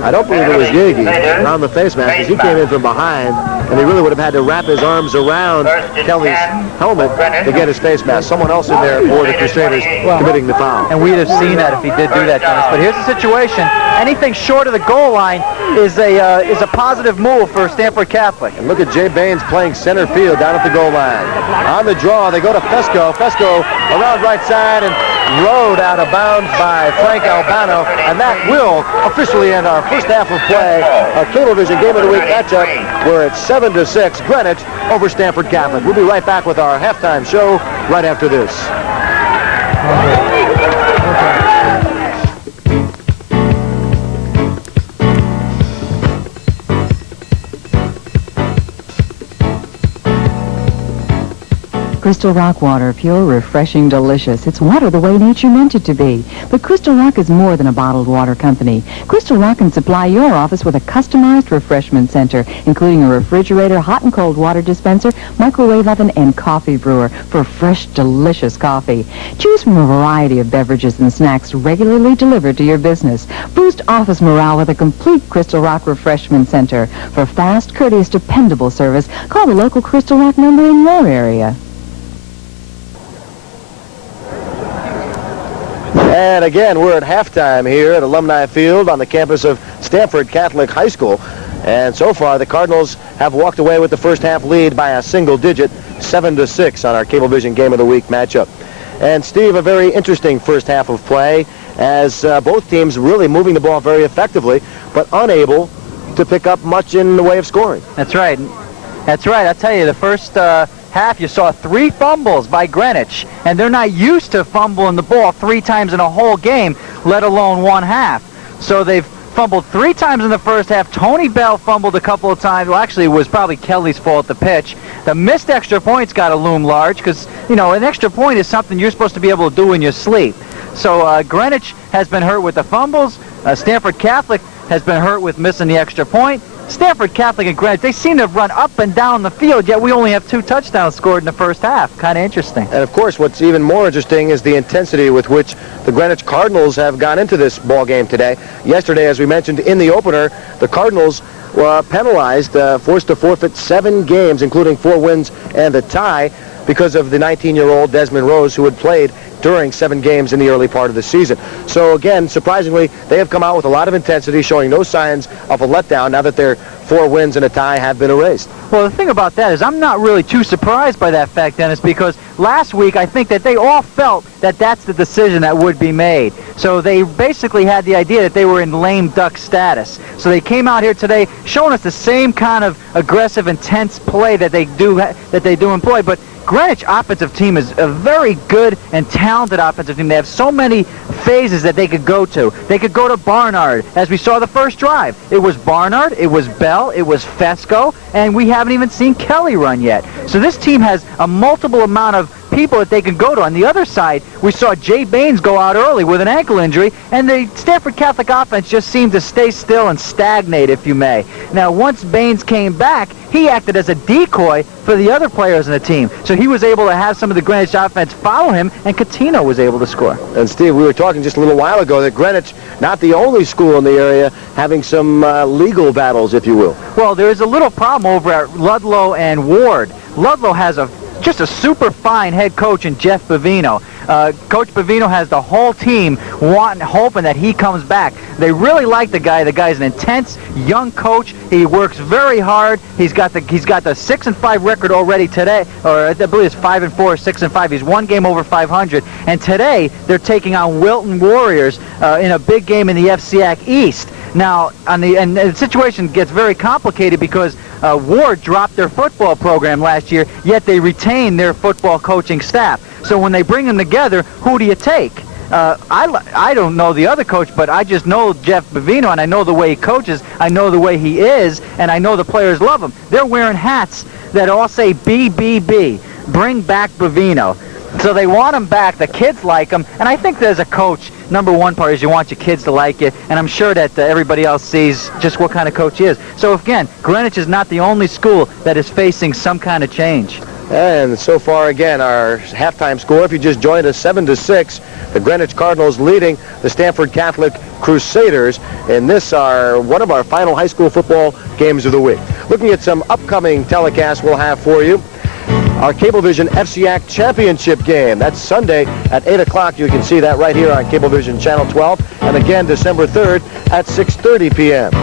I don't believe it was Yagi on the face mask, because he came in from behind, and he really would have had to wrap his arms around Kelly's helmet to get his face mask. Someone else in there for the Crusaders committing the foul. And we'd have seen that if he did do that, Dennis. But here's the situation. Anything short of the goal line is a positive move for Stamford Catholic. And look at Jay Baines playing center field down at the goal line. On the draw, they go to Fesco. Fesco around right side and rode out of bounds by Frank Albano, and that will officially end our first half of play. A Cablevision Game of the Week matchup. We're at 7-6, Greenwich over Stamford Catholic. We'll be right back with our halftime show right after this. Crystal Rock water, pure, refreshing, delicious. It's water the way nature meant it to be. But Crystal Rock is more than a bottled water company. Crystal Rock can supply your office with a customized refreshment center, including a refrigerator, hot and cold water dispenser, microwave oven, and coffee brewer for fresh, delicious coffee. Choose from a variety of beverages and snacks regularly delivered to your business. Boost office morale with a complete Crystal Rock refreshment center. For fast, courteous, dependable service, call the local Crystal Rock number in your area. And again, we're at halftime here at Alumni Field on the campus of Stamford Catholic High School. And so far, the Cardinals have walked away with the first half lead by a single digit, 7-6 on our Cablevision Game of the Week matchup. And Steve, a very interesting first half of play as both teams really moving the ball very effectively, but unable to pick up much in the way of scoring. That's right. That's right. I'll tell you, the first half you saw 3 fumbles by Greenwich, and they're not used to fumbling the ball 3 times in a whole game, let alone one half. So they've fumbled 3 times in the first half. Tony Bell fumbled a couple of times. Well, actually, it was probably Kelly's fault, the pitch. The missed extra point's got to loom large because, an extra point is something you're supposed to be able to do in your sleep. So Greenwich has been hurt with the fumbles. Stamford Catholic has been hurt with missing the extra point. Stamford Catholic and Greenwich, they seem to have run up and down the field, yet we only have 2 touchdowns scored in the first half. Kind of interesting. And of course, what's even more interesting is the intensity with which the Greenwich Cardinals have gone into this ball game today. Yesterday, as we mentioned in the opener, the Cardinals were penalized, forced to forfeit 7 games, including 4 wins and a tie, because of the 19-year-old Desmond Rose, who had played during 7 games in the early part of the season. So again, surprisingly, they have come out with a lot of intensity, showing no signs of a letdown now that their 4 wins and a tie have been erased. Well, the thing about that is I'm not really too surprised by that fact, Dennis, because last week I think that they all felt that that's the decision that would be made. So they basically had the idea that they were in lame duck status. So they came out here today showing us the same kind of aggressive, intense play that they do employ, but Greenwich offensive team is a very good and talented offensive team. They have so many phases that they could go to. They could go to Barnard, as we saw the first drive. It was Barnard, it was Bell, it was Fesco, and we haven't even seen Kelly run yet. So this team has a multiple amount of people that they can go to. On the other side, we saw Jay Baines go out early with an ankle injury, and the Stamford Catholic offense just seemed to stay still and stagnate, if you may. Now, once Baines came back, he acted as a decoy for the other players in the team. So he was able to have some of the Greenwich offense follow him, and Catino was able to score. And Steve, we were talking just a little while ago that Greenwich, not the only school in the area, having some legal battles, if you will. Well, there is a little problem over at Ludlow and Ward. Ludlow has just a super fine head coach in Jeff Bavino. Coach Bavino has the whole team hoping that he comes back. They really like the guy. The guy's an intense young coach. He works very hard. He's got the 6-5 record already today, or I believe it's 5-4, 6-5. He's 1 game over 500. And today they're taking on Wilton Warriors in a big game in the FCIAC East. Now, and the situation gets very complicated because Ward dropped their football program last year, yet they retain their football coaching staff. So when they bring them together, who do you take? I don't know the other coach, but I just know Jeff Bavino, and I know the way he coaches, I know the way he is, and I know the players love him. They're wearing hats that all say BBB, bring back Bavino. So they want him back. The kids like him, and I think there's a coach. Number one part is you want your kids to like you, and I'm sure that everybody else sees just what kind of coach he is. So again, Greenwich is not the only school that is facing some kind of change. And so far, again, our halftime score, if you just joined us, 7-6, the Greenwich Cardinals leading the Stamford Catholic Crusaders in this, one of our final high school football games of the week. Looking at some upcoming telecasts we'll have for you. Our Cablevision FCIAC Championship game. That's Sunday at 8 o'clock. You can see that right here on Cablevision Channel 12. And again, December 3rd at 6:30 p.m.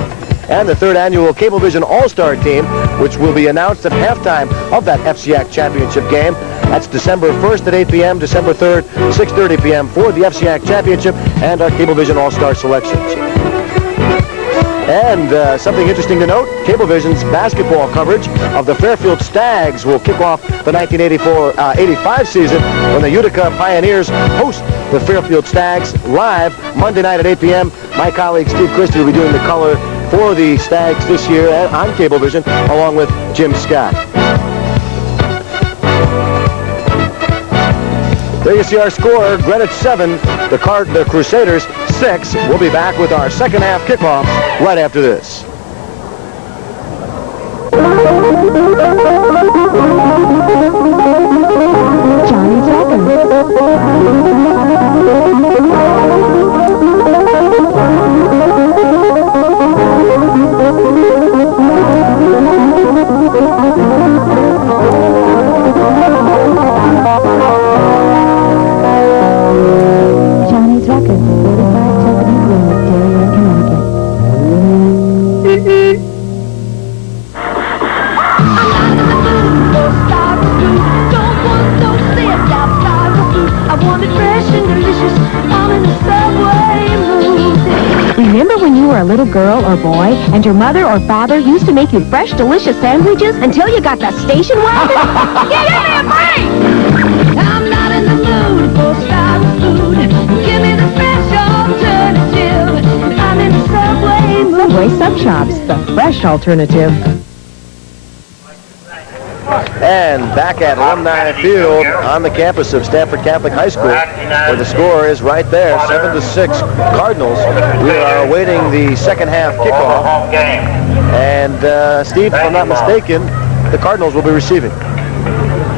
And the 3rd annual Cablevision All-Star Team, which will be announced at halftime of that FCIAC Championship game. That's December 1st at 8 p.m., December 3rd, 6:30 p.m. for the FCIAC Championship and our Cablevision All-Star selections. And something interesting to note, Cablevision's basketball coverage of the Fairfield Stags will kick off the 1984-85 season when the Utica Pioneers host the Fairfield Stags live Monday night at 8 p.m. My colleague Steve Christie will be doing the color for the Stags this year on Cablevision, along with Jim Scott. There you see our score, Greenwich 7, the Crusaders 6. We'll be back with our second half kickoff right after this. Johnny Second. Remember when you were a little girl or boy and your mother or father used to make you fresh, delicious sandwiches until you got the station wagon? Give me a break! I'm not in the mood for starving food. Give me the fresh alternative. I'm in the Subway mood. Subway Sub Shops, the fresh alternative. And back at Alumni Field on the campus of Stamford Catholic High School, where the score is right there, 7-6 Cardinals. We are awaiting the second half kickoff. And Steve, if I'm not mistaken, the Cardinals will be receiving.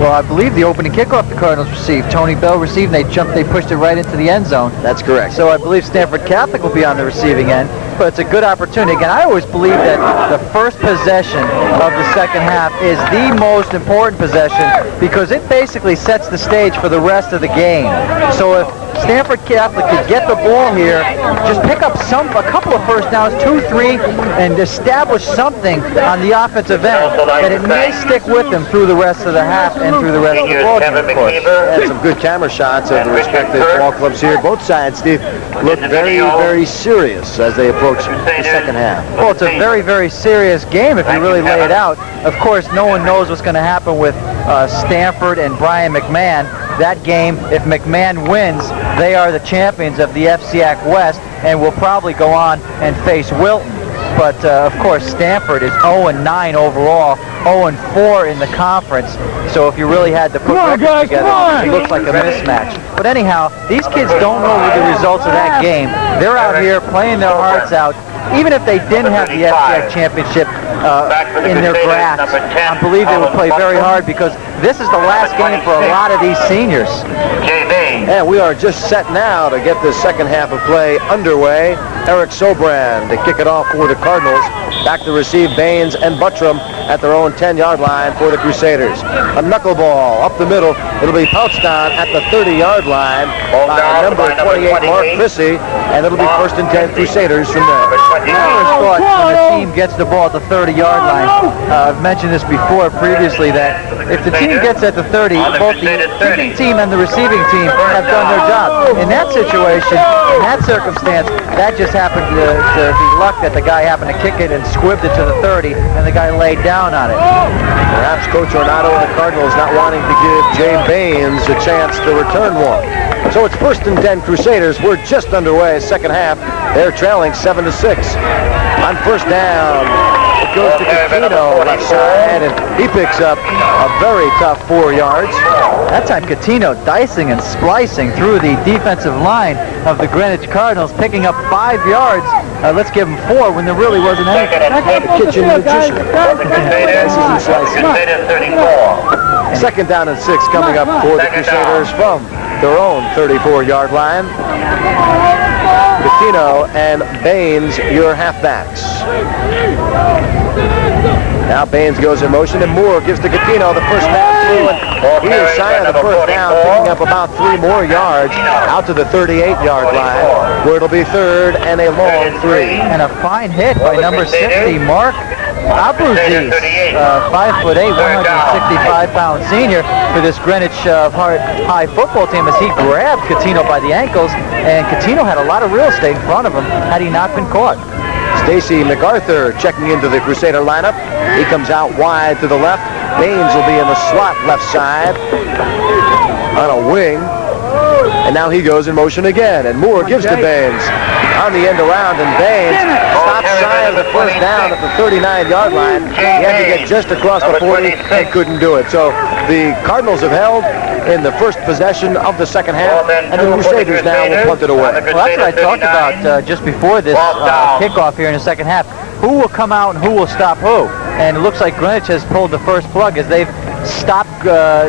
Well, I believe the opening kickoff the Cardinals received. Tony Bell received, and they pushed it right into the end zone. That's correct. So I believe Stamford Catholic will be on the receiving end, but it's a good opportunity. Again, I always believe that the first possession of the second half is the most important possession because it basically sets the stage for the rest of the game. So if Stamford Catholic could get the ball here, just pick up a couple of first downs, 2, 3, and establish something on the offensive end that it may stick with them through the rest of the half and through the rest of the ball game, of course. And some good camera shots of the respective ball clubs here. Both sides, Steve, look very, very serious as they approach the second half. Well, it's a very, very serious game if you really lay it out. Of course, no one knows what's going to happen with Stamford and Brian McMahon. That game, if McMahon wins, they are the champions of the FCIAC West and will probably go on and face Wilton. But, of course, Stamford is 0-9 overall, 0-4 in the conference. So if you really had to put records together, it looks like a mismatch. But anyhow, these kids don't know the results of that game. They're out here playing their hearts out. Even if they didn't have the FCIAC championship in their grasp, I believe they would play very hard because this is the last game for a lot of these seniors. And we are just set now to get the second half of play underway. Eric Sobrand to kick it off for the Cardinals. Back to receive Baines and Buttram at their own 10-yard line for the Crusaders. A knuckleball up the middle. It'll be pounced on at the 30-yard line by number 28, Mark Chrissy, and it'll be 1st and 10 Crusaders from there. I always thought when a team gets the ball at the 30-yard line, I've mentioned this before previously, that if the team gets at the 30, both the kicking team and the receiving team have done their job. In that situation, in that circumstance, that just happened to be luck that the guy happened to kick it and squibbed it to the 30, and the guy laid down on it. Perhaps Coach Ornato and the Cardinals not wanting to give Jay Baines a chance to return one. So it's 1st and 10 Crusaders. We're just underway, second half. They're trailing 7-6. On first down, it goes to Catino left side, and he picks up a very tough 4 yards. That time Catino dicing and splicing through the defensive line of the Greenwich Cardinals, picking up 5 yards. Let's give him 4 when there really wasn't anything. The kitchen magician. Dicing and slicing. Second down and 6 coming up for the Crusaders from their own 34-yard line. Catino and Baines, your halfbacks. Now Baines goes in motion, and Moore gives to Catino the first pass through, and he is shy of the first down, picking up about 3 more yards out to the 38-yard line, where it'll be 3rd and a long 3. And a fine hit by number 60, Mark Abruzzese, 5'8", 165-pound senior for this Greenwich High football team, as he grabbed Catino by the ankles, and Catino had a lot of real estate in front of him had he not been caught. Stacy MacArthur checking into the Crusader lineup. He comes out wide to the left. Baines will be in the slot left side on a wing. And now he goes in motion again, and Moore gives to Baines on the end around, and Baines stops shy of the first down at the 39-yard line. He had to get just across the 40 and couldn't do it. So the Cardinals have held in the first possession of the second half, and the Crusaders now will punt it away. Well, that's what I talked about just before this kickoff here in the second half. Who will come out and who will stop who? And it looks like Greenwich has pulled the first plug as they've stopped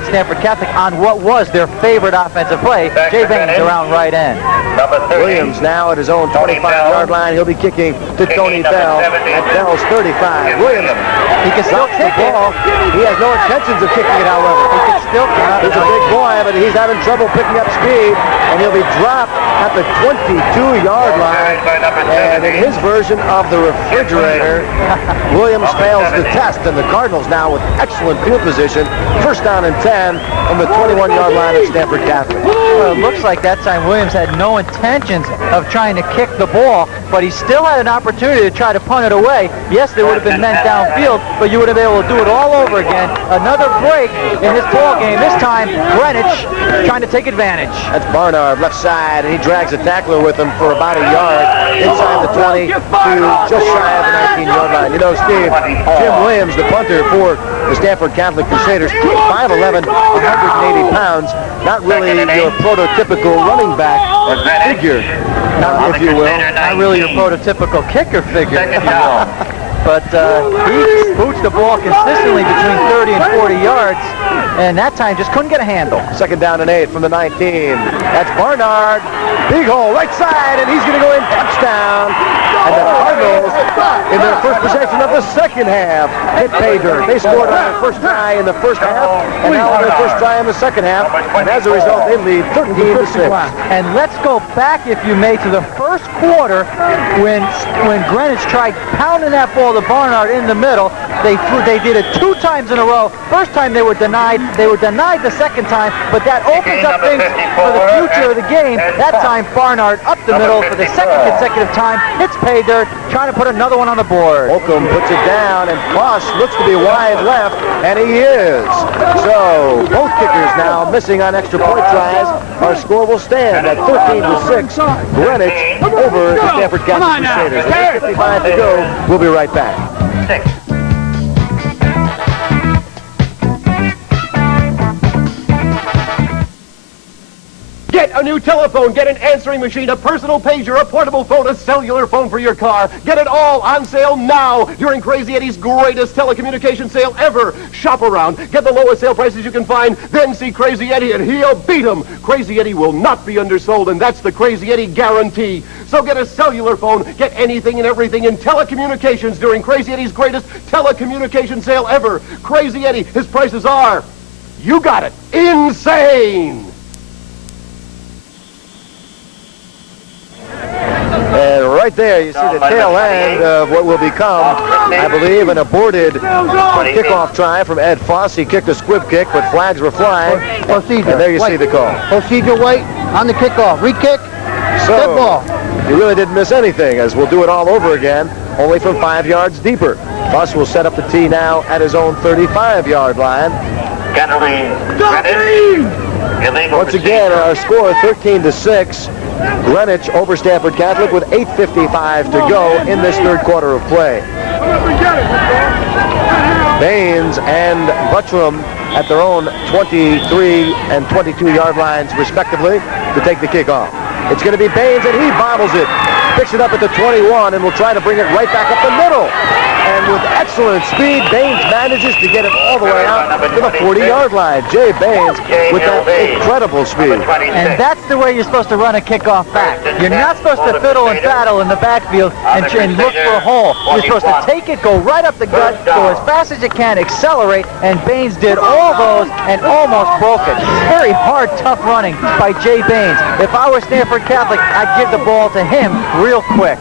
Stamford Catholic on what was their favorite offensive play. Jay Baines around right end. Williams now at his own 25-yard line. He'll be kicking to Tony Bell at Bell's 35. Williams, he can still kick the ball. He has no intentions of kicking it, however. He can still kick it. He's a big boy, but he's having trouble picking up speed, and he'll be dropped at the 22-yard line. And in his version of the refrigerator, Williams fails the test, and the Cardinals now with excellent field position. First down and 10 from the 21-yard line at Stamford Catholic. Well, it looks like that time Williams had no intentions of trying to kick the ball, but he still had an opportunity to try to punt it away. Yes, there would have been men downfield, but you would have been able to do it all over again. Another break in this ball game. This time, Greenwich trying to take advantage. That's Barnard left side, and he drags a tackler with him for about a yard inside the 20 to just shy of the 19-yard line. You know, Steve, Jim Williams, the punter for the Stamford Catholic Crusaders, 5'11", 180 pounds. Not really your prototypical running back figure, if you will. Not really your prototypical kicker figure, if you will. but he boots the ball consistently between 30 and 40 yards, and that time just couldn't get a handle. 2nd down and 8 from the 19. That's Barnard. Big hole, right side, and he's going to go in touchdown. And the Cardinals, in their first possession of the second half, hit pay dirt. They scored on their first try in the first half, and now on their first try in the second half. And as a result, they lead 13-6. And let's go back, if you may, to the first quarter when Greenwich tried pounding that ball to Barnard in the middle. They did it 2 times in a row. First time they were denied. They were denied the second time, but that opens up things for the future of the game. That time Barnard up the middle for the second consecutive time. Hits pay dirt, trying to put another one on the board. Holcomb puts it down, and Foss looks to be wide left, and he is. So both kickers now missing on extra point tries. Our score will stand at 13-6. Greenwich over the Stamford Catholic Crusaders. With 55 to go. We'll be right back. 6. Get a new telephone, get an answering machine, a personal pager, a portable phone, a cellular phone for your car. Get it all on sale now during Crazy Eddie's greatest telecommunication sale ever. Shop around, get the lowest sale prices you can find, then see Crazy Eddie and he'll beat him. Crazy Eddie will not be undersold, and that's the Crazy Eddie guarantee. So get a cellular phone, get anything and everything in telecommunications during Crazy Eddie's greatest telecommunication sale ever. Crazy Eddie, his prices are, you got it, insane. And right there, you see the tail end of what will become, I believe, an aborted kickoff try from Ed Foss. He kicked a squib kick, but flags were flying. Procedure. And there you see the call. Procedure, wait, on the kickoff. Re-kick, dead ball. He really didn't miss anything, as we'll do it all over again, only from 5 yards deeper. Foss will set up the tee now at his own 35-yard line. Once again, our score 13-6. Greenwich over Stamford Catholic with 8:55 to go in this third quarter of play. Baines and Buttram at their own 23 and 22-yard lines, respectively, to take the kickoff. It's going to be Baines, and he bobbles it. Picks it up at the 21 and will try to bring it right back up the middle. And with excellent speed, Baines manages to get it all the way out to the 40-yard line. Jay Baines with that incredible speed. And that's the way you're supposed to run a kickoff back. You're not supposed to fiddle and faddle in the backfield and look for a hole. You're supposed to take it, go right up the gut, go as fast as you can, accelerate, and Baines did all those and almost broke it. Very hard, tough running by Jay Baines. If I were Stamford Catholic, I'd give the ball to him real quick.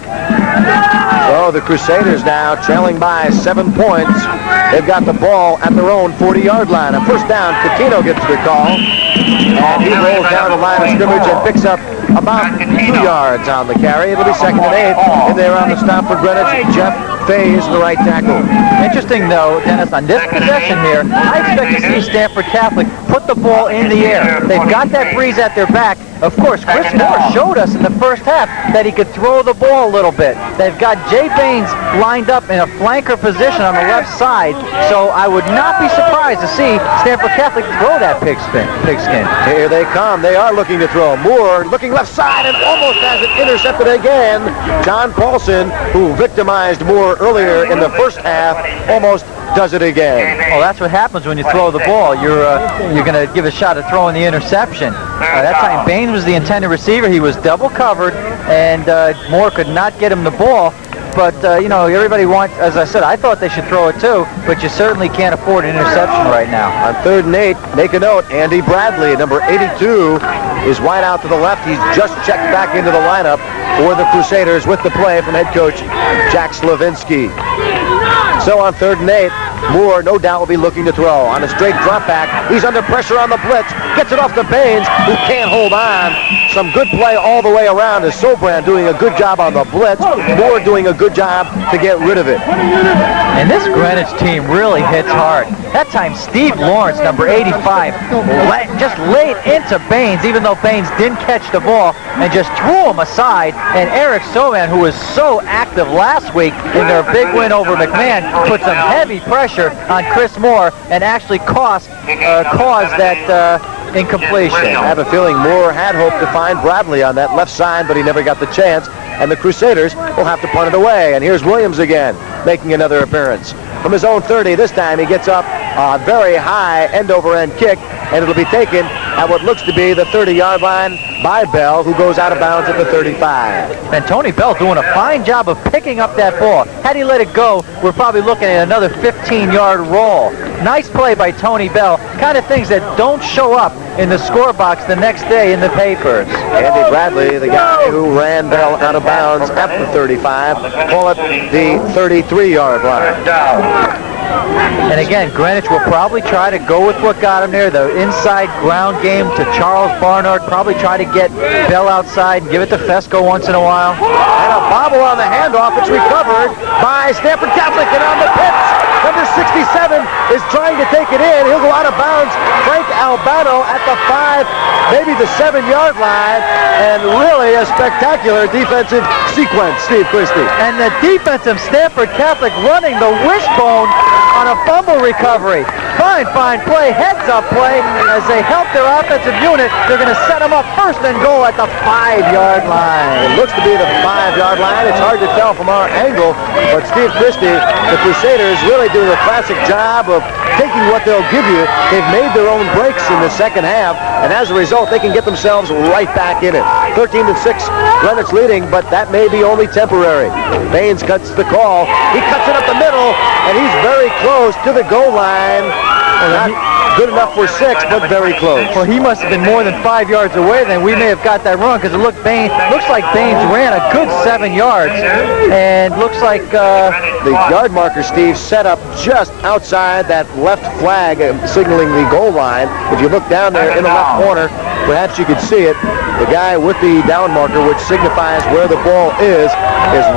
So the Crusaders now trailing by 7 points. They've got the ball at their own 40-yard line. A first down, Coutinho gets the call. And he rolls down the line of scrimmage and picks up about 2 yards on the carry. It'll be 2nd and 8. And there on the stop for Greenwich, Jeff Faye, the right tackle. Interesting, though, Dennis, on this possession here, I expect to see Stamford Catholic put the ball in the air. They've got that breeze at their back. Of course, Chris Moore showed us in the first half that he could throw the ball a little bit. They've got Jay Baines lined up in a flanker position on the left side, so I would not be surprised to see Stamford Catholic throw that pigskin. Here they come. They are looking to throw. Moore looking left side and almost has it intercepted again. John Paulson, who victimized Moore earlier in the first half, almost does it again. Well, that's what happens when you throw the ball. You're going to give a shot at throwing the interception. That time, Baines was the intended receiver. He was double covered, and Moore could not get him the ball. But, you know, everybody wants, as I said, I thought they should throw it too, but you certainly can't afford an interception right now. On 3rd and 8, make a note, Andy Bradley, number 82, is wide out to the left. He's just checked back into the lineup for the Crusaders with the play from head coach Jack Slavinsky. So on 3rd and 8, Moore, no doubt, will be looking to throw. On a straight drop back, he's under pressure on the blitz. Gets it off to Baines, who can't hold on. Some good play all the way around as Sobran doing a good job on the blitz. Moore doing a good job to get rid of it. And this Greenwich team really hits hard. That time, Steve Lawrence, number 85, just laid into Baines, even though Baines didn't catch the ball, and just threw him aside. And Eric Soman, who was so active last week in their big win over McMahon, put some heavy pressure on Chris Moore and actually caused that incompletion. I have a feeling Moore had hoped to find Bradley on that left side, but he never got the chance. And the Crusaders will have to punt it away. And here's Williams again, making another appearance. From his own 30, this time he gets up a very high end-over-end kick, and it'll be taken at what looks to be the 30-yard line by Bell, who goes out of bounds at the 35. And Tony Bell doing a fine job of picking up that ball. Had he let it go, we're probably looking at another 15-yard roll. Nice play by Tony Bell. Kind of things that don't show up in the score box the next day in the papers. Andy Bradley, the guy who ran Bell out of bounds at the 35, call it the 33-yard line. And again, Greenwich will probably try to go with what got him there, the inside ground game to Charles Barnard, probably try to get Bell outside and give it to Fesco once in a while. And a bobble on the handoff. It's recovered by Stamford Catholic, and on the pitch, number 67 is trying to take it in. He'll go out of bounds. Frank Albano at the 5, maybe the 7-yard line, and really a spectacular defensive sequence, Steve Christie. And the defense of Stamford Catholic running the wishbone on a fumble recovery. Fine play, heads-up play. As they help their offensive unit, they're going to set them up first and goal at the 5-yard line. It looks to be the 5-yard line. It's hard to tell from our angle, but Steve Christie, the Crusaders really do a classic job of taking what they'll give you. They've made their own breaks in the second half, and as a result, they can get themselves right back in it. 13-6, Greenwich leading, but that may be only temporary. Baines cuts the call. He cuts it up the middle, and he's very close to the goal line. Not good enough for 6, but very close. Well, he must have been more than 5 yards away then. We may have got that wrong because it looks like Baines ran a good 7 yards, and looks like the yard marker, Steve, set up just outside that left flag signaling the goal line. If you look down there in the left corner, perhaps you could see it. The guy with the down marker, which signifies where the ball is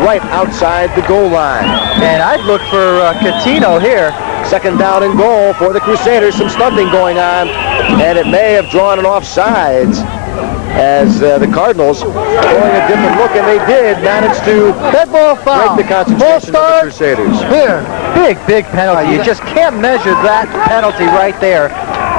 right outside the goal line. And I'd look for Catino here. Second down and goal for the Crusaders. Some stunting going on, and it may have drawn an offsides as the Cardinals going a different look, and they did manage to Dead ball foul. break the concentration of the Crusaders. Here. Big penalty. You just can't measure that penalty right there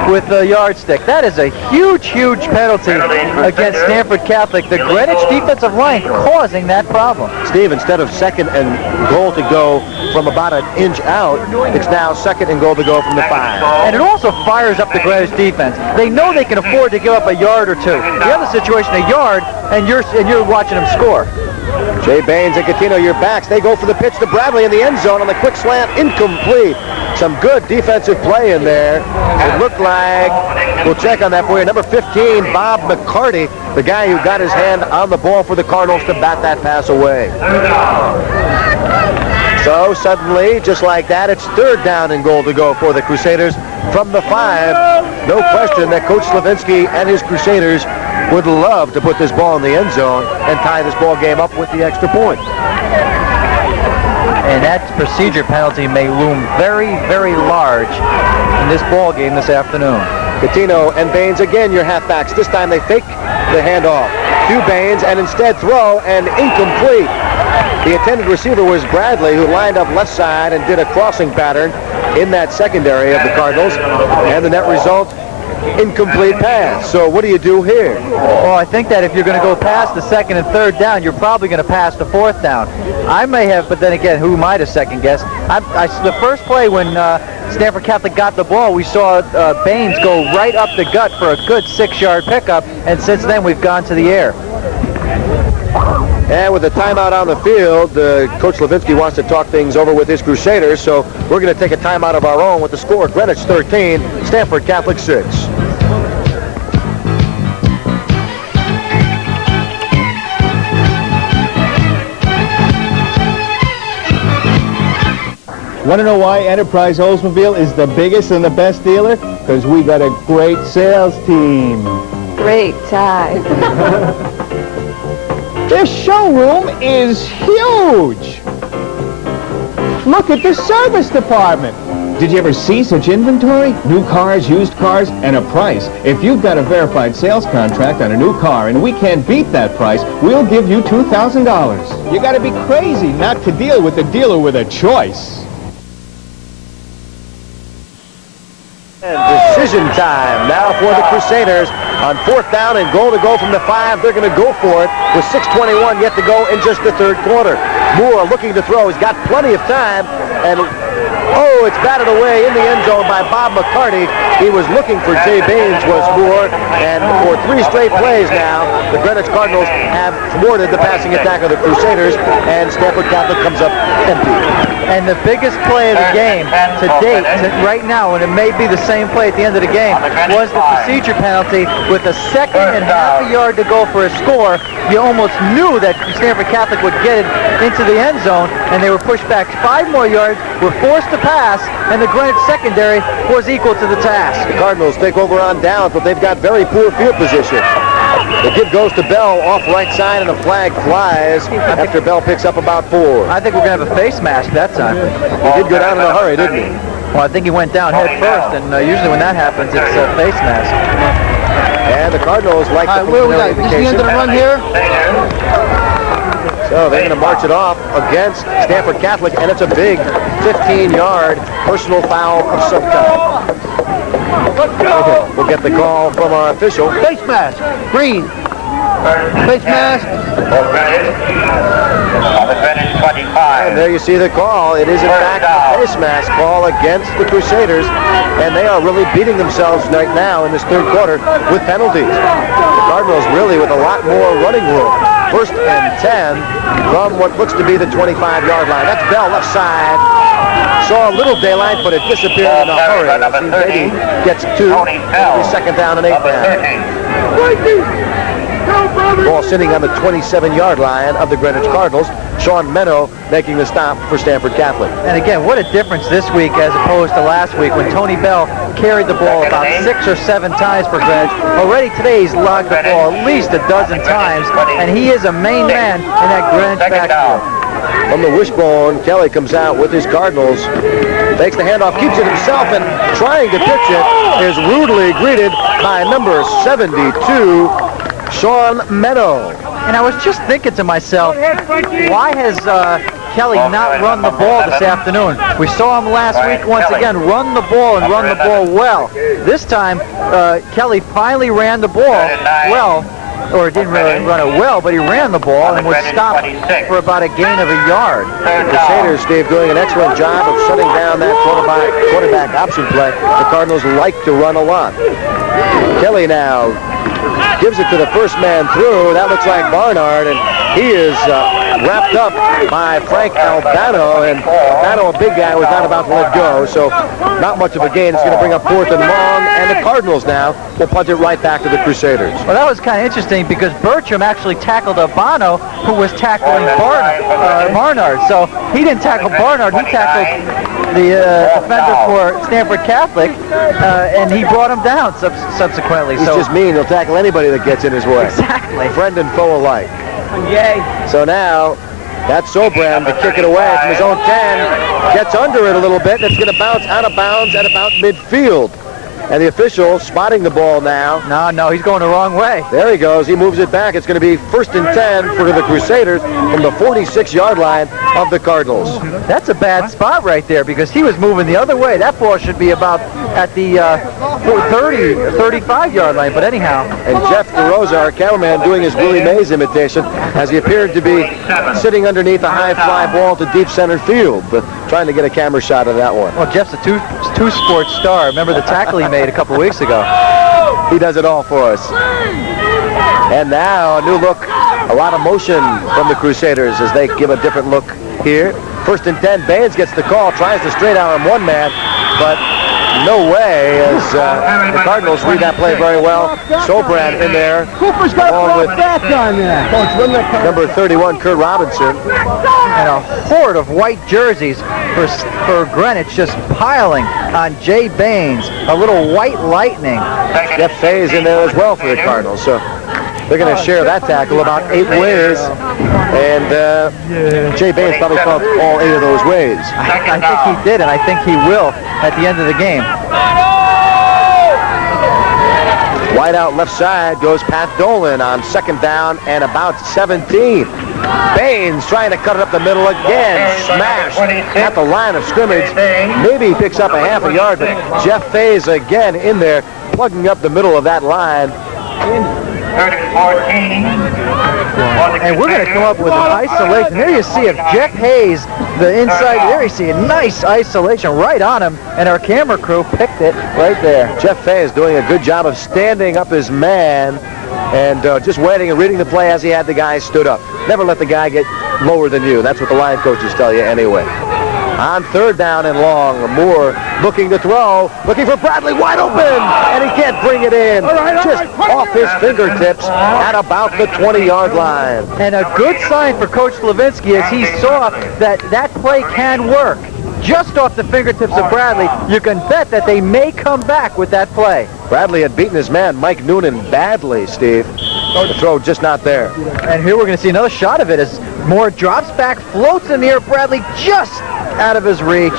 with the yardstick. That is a huge penalty against Stamford Catholic. The Greenwich defensive line causing that problem. Steve, instead of second and goal to go from about an inch out, it's now second and goal to go from the 5. And it also fires up the Greenwich defense. They know they can afford to give up a yard or two. The other situation, a yard, and you're watching them score. Jay Baines and Catino, your backs. They go for the pitch to Bradley in the end zone on the quick slant. Incomplete. Some good defensive play in there. It looked like, we'll check on that for you, number 15, Bob McCarty, the guy who got his hand on the ball for the Cardinals to bat that pass away. So suddenly, just like that, it's third down and goal to go for the Crusaders from the 5. No question that Coach Slavinsky and his Crusaders would love to put this ball in the end zone and tie this ball game up with the extra point. And that procedure penalty may loom very large in this ball game this afternoon. Catino and Baines again, your halfbacks. This time they fake the handoff to Baines and instead throw and incomplete. The intended receiver was Bradley, who lined up left side and did a crossing pattern in that secondary of the Cardinals, and the net result, incomplete pass. So what do you do here? Well, I think that if you're going to go past the second and third down, you're probably going to pass the fourth down. I may have, but then again, who am I to second guess? The first play when Stamford Catholic got the ball, we saw Baines go right up the gut for a good 6-yard pickup, and since then we've gone to the air. And with the timeout on the field, Coach Levinsky wants to talk things over with his Crusaders, so we're going to take a timeout of our own with the score: Greenwich 13, Stamford Catholic 6. Want to know why Enterprise Oldsmobile is the biggest and the best dealer? Because we got a great sales team. Great tie. This showroom is huge. Look at the service department. Did you ever see such inventory? New cars, used cars, and a price. If you've got a verified sales contract on a new car and we can't beat that price, we'll give you $2,000. You got to be crazy not to deal with the dealer with a choice. And decision time now for the Crusaders. On 4th down and goal to go from the 5, they're going to go for it with 6:21 yet to go in just the 3rd quarter. Moore looking to throw. He's got plenty of time, and it's batted away in the end zone by Bob McCarty. He was looking for Jay Baines, was Moore, and for 3 straight plays now, the Greenwich Cardinals have thwarted the passing attack of the Crusaders, and Stamford Catholic comes up empty. And the biggest play of the game to date, right now, and it may be the same play at the end of the game, was the procedure penalty with a 2nd and half a yard to go for a score. You almost knew that Stamford Catholic would get it into the end zone, and they were pushed back 5 more yards, were forced to pass, and the Greenwich secondary was equal to the task. The Cardinals take over on downs, but they've got very poor field position. The give goes to Bell off right side, and a flag flies after Bell picks up about 4. I think we're going to have a face mask that time. He did go down in a hurry, didn't he? Well, I think he went down head first, and usually when that happens, it's a face mask. And the Cardinals like the Where we got? This is the end of the run here? So they're going to march it off against Stamford Catholic, and it's a big 15-yard personal foul of some kind. We'll get the call from our official. Face mask. Green. Face mask. On the Greenwich 25. And there you see the call. It is in fact a face mask call against the Crusaders, and they are really beating themselves right now in this 3rd quarter with penalties. The Cardinals really with a lot more running room. 1st and 10 from what looks to be the 25-yard line. That's Bell left side. Saw a little daylight, but it disappeared in a hurry. Maybe gets 2. 2nd down and 8 now. Ball sitting on the 27-yard line of the Greenwich Cardinals. Sean Meno making the stop for Stamford Catholic. And again, what a difference this week as opposed to last week when Tony Bell carried the ball about 6 or 7 times for Greenwich. Already today he's logged the ball at least a dozen times, and he is a main man in that Greenwich backfield. From the wishbone, Kelly comes out with his Cardinals. Takes the handoff, keeps it himself, and trying to pitch it is rudely greeted by number 72, Sean Meno. And I was just thinking to myself, why has Kelly not run the ball this afternoon? We saw him last week once again run the ball and run the ball well. This time, Kelly finally ran the ball well, or didn't really run it well, but he ran the ball and was stopped for about a gain of a yard. The Crusaders, Steve, doing an excellent job of shutting down that quarterback option play. The Cardinals like to run a lot. Kelly now gives it to the first man through. That looks like Barnard, and he is wrapped up by Frank Albano, and Albano, a big guy, was not about to let go, so not much of a gain. It's going to bring up 4th and long, and the Cardinals now will punt it right back to the Crusaders. Well, that was kind of interesting because Bertram actually tackled Albano, who was tackling Barnard. So he didn't tackle Barnard, he tackled the defender for Stamford Catholic, and he brought him down subsequently. He's just mean. He'll tackle anybody that gets in his way. Exactly. Friend and foe alike. Yay. So now, that's Sobran to kick it away from his own 10. Gets under it a little bit, and it's going to bounce out of bounds at about midfield. And the official spotting the ball now. No, he's going the wrong way. There he goes. He moves it back. It's going to be 1st and 10 for the Crusaders from the 46-yard line of the Cardinals. That's a bad spot right there because he was moving the other way. That ball should be about at the 30, 35-yard line, but anyhow. And Jeff DeRosa, our cameraman, doing his Willie Mays imitation as he appeared to be sitting underneath a high fly ball to deep center field, but trying to get a camera shot of that one. Well, Jeff's a two-sport star. Remember the tackle he made a couple weeks ago. He does it all for us. And now a new look, a lot of motion from the Crusaders as they give a different look here. 1st and 10, Baines gets the call, tries to straight arm one man, but no way, as the Cardinals read that play very well. Sobran in there, Cooper's got along with back on there. Coach, run that number 31, Kurt Robinson. And a horde of white jerseys for Greenwich just piling on Jay Baines, a little white lightning. Jeff Fay's in there as well for the Cardinals, so they're going to share that tackle about 8 ways, and Jay Baines probably felt all 8 of those ways. I think he did, and I think he will at the end of the game. Wide out left side goes Pat Dolan on second down and about 17. Baines trying to cut it up the middle again. Smashed at the line of scrimmage. Maybe he picks up a half a yard, but Jeff Faze again in there, plugging up the middle of that line. And we're going to come up with an isolation. There you see if Jeff Hayes, the inside, there you see a nice isolation right on him, and our camera crew picked it right there. Jeff Hayes doing a good job of standing up his man and just waiting and reading the play as he had the guy stood up. Never let the guy get lower than you. That's what the line coaches tell you anyway. On third down and long, Moore looking to throw, looking for Bradley, wide open, and he can't bring it in. Just off his fingertips at about the 20-yard line. And a good sign for Coach Levinsky as he saw that play can work. Just off the fingertips of Bradley, you can bet that they may come back with that play. Bradley had beaten his man, Mike Noonan, badly, Steve. The throw just not there. And here we're going to see another shot of it as Moore drops back, floats in the air. Bradley just out of his reach.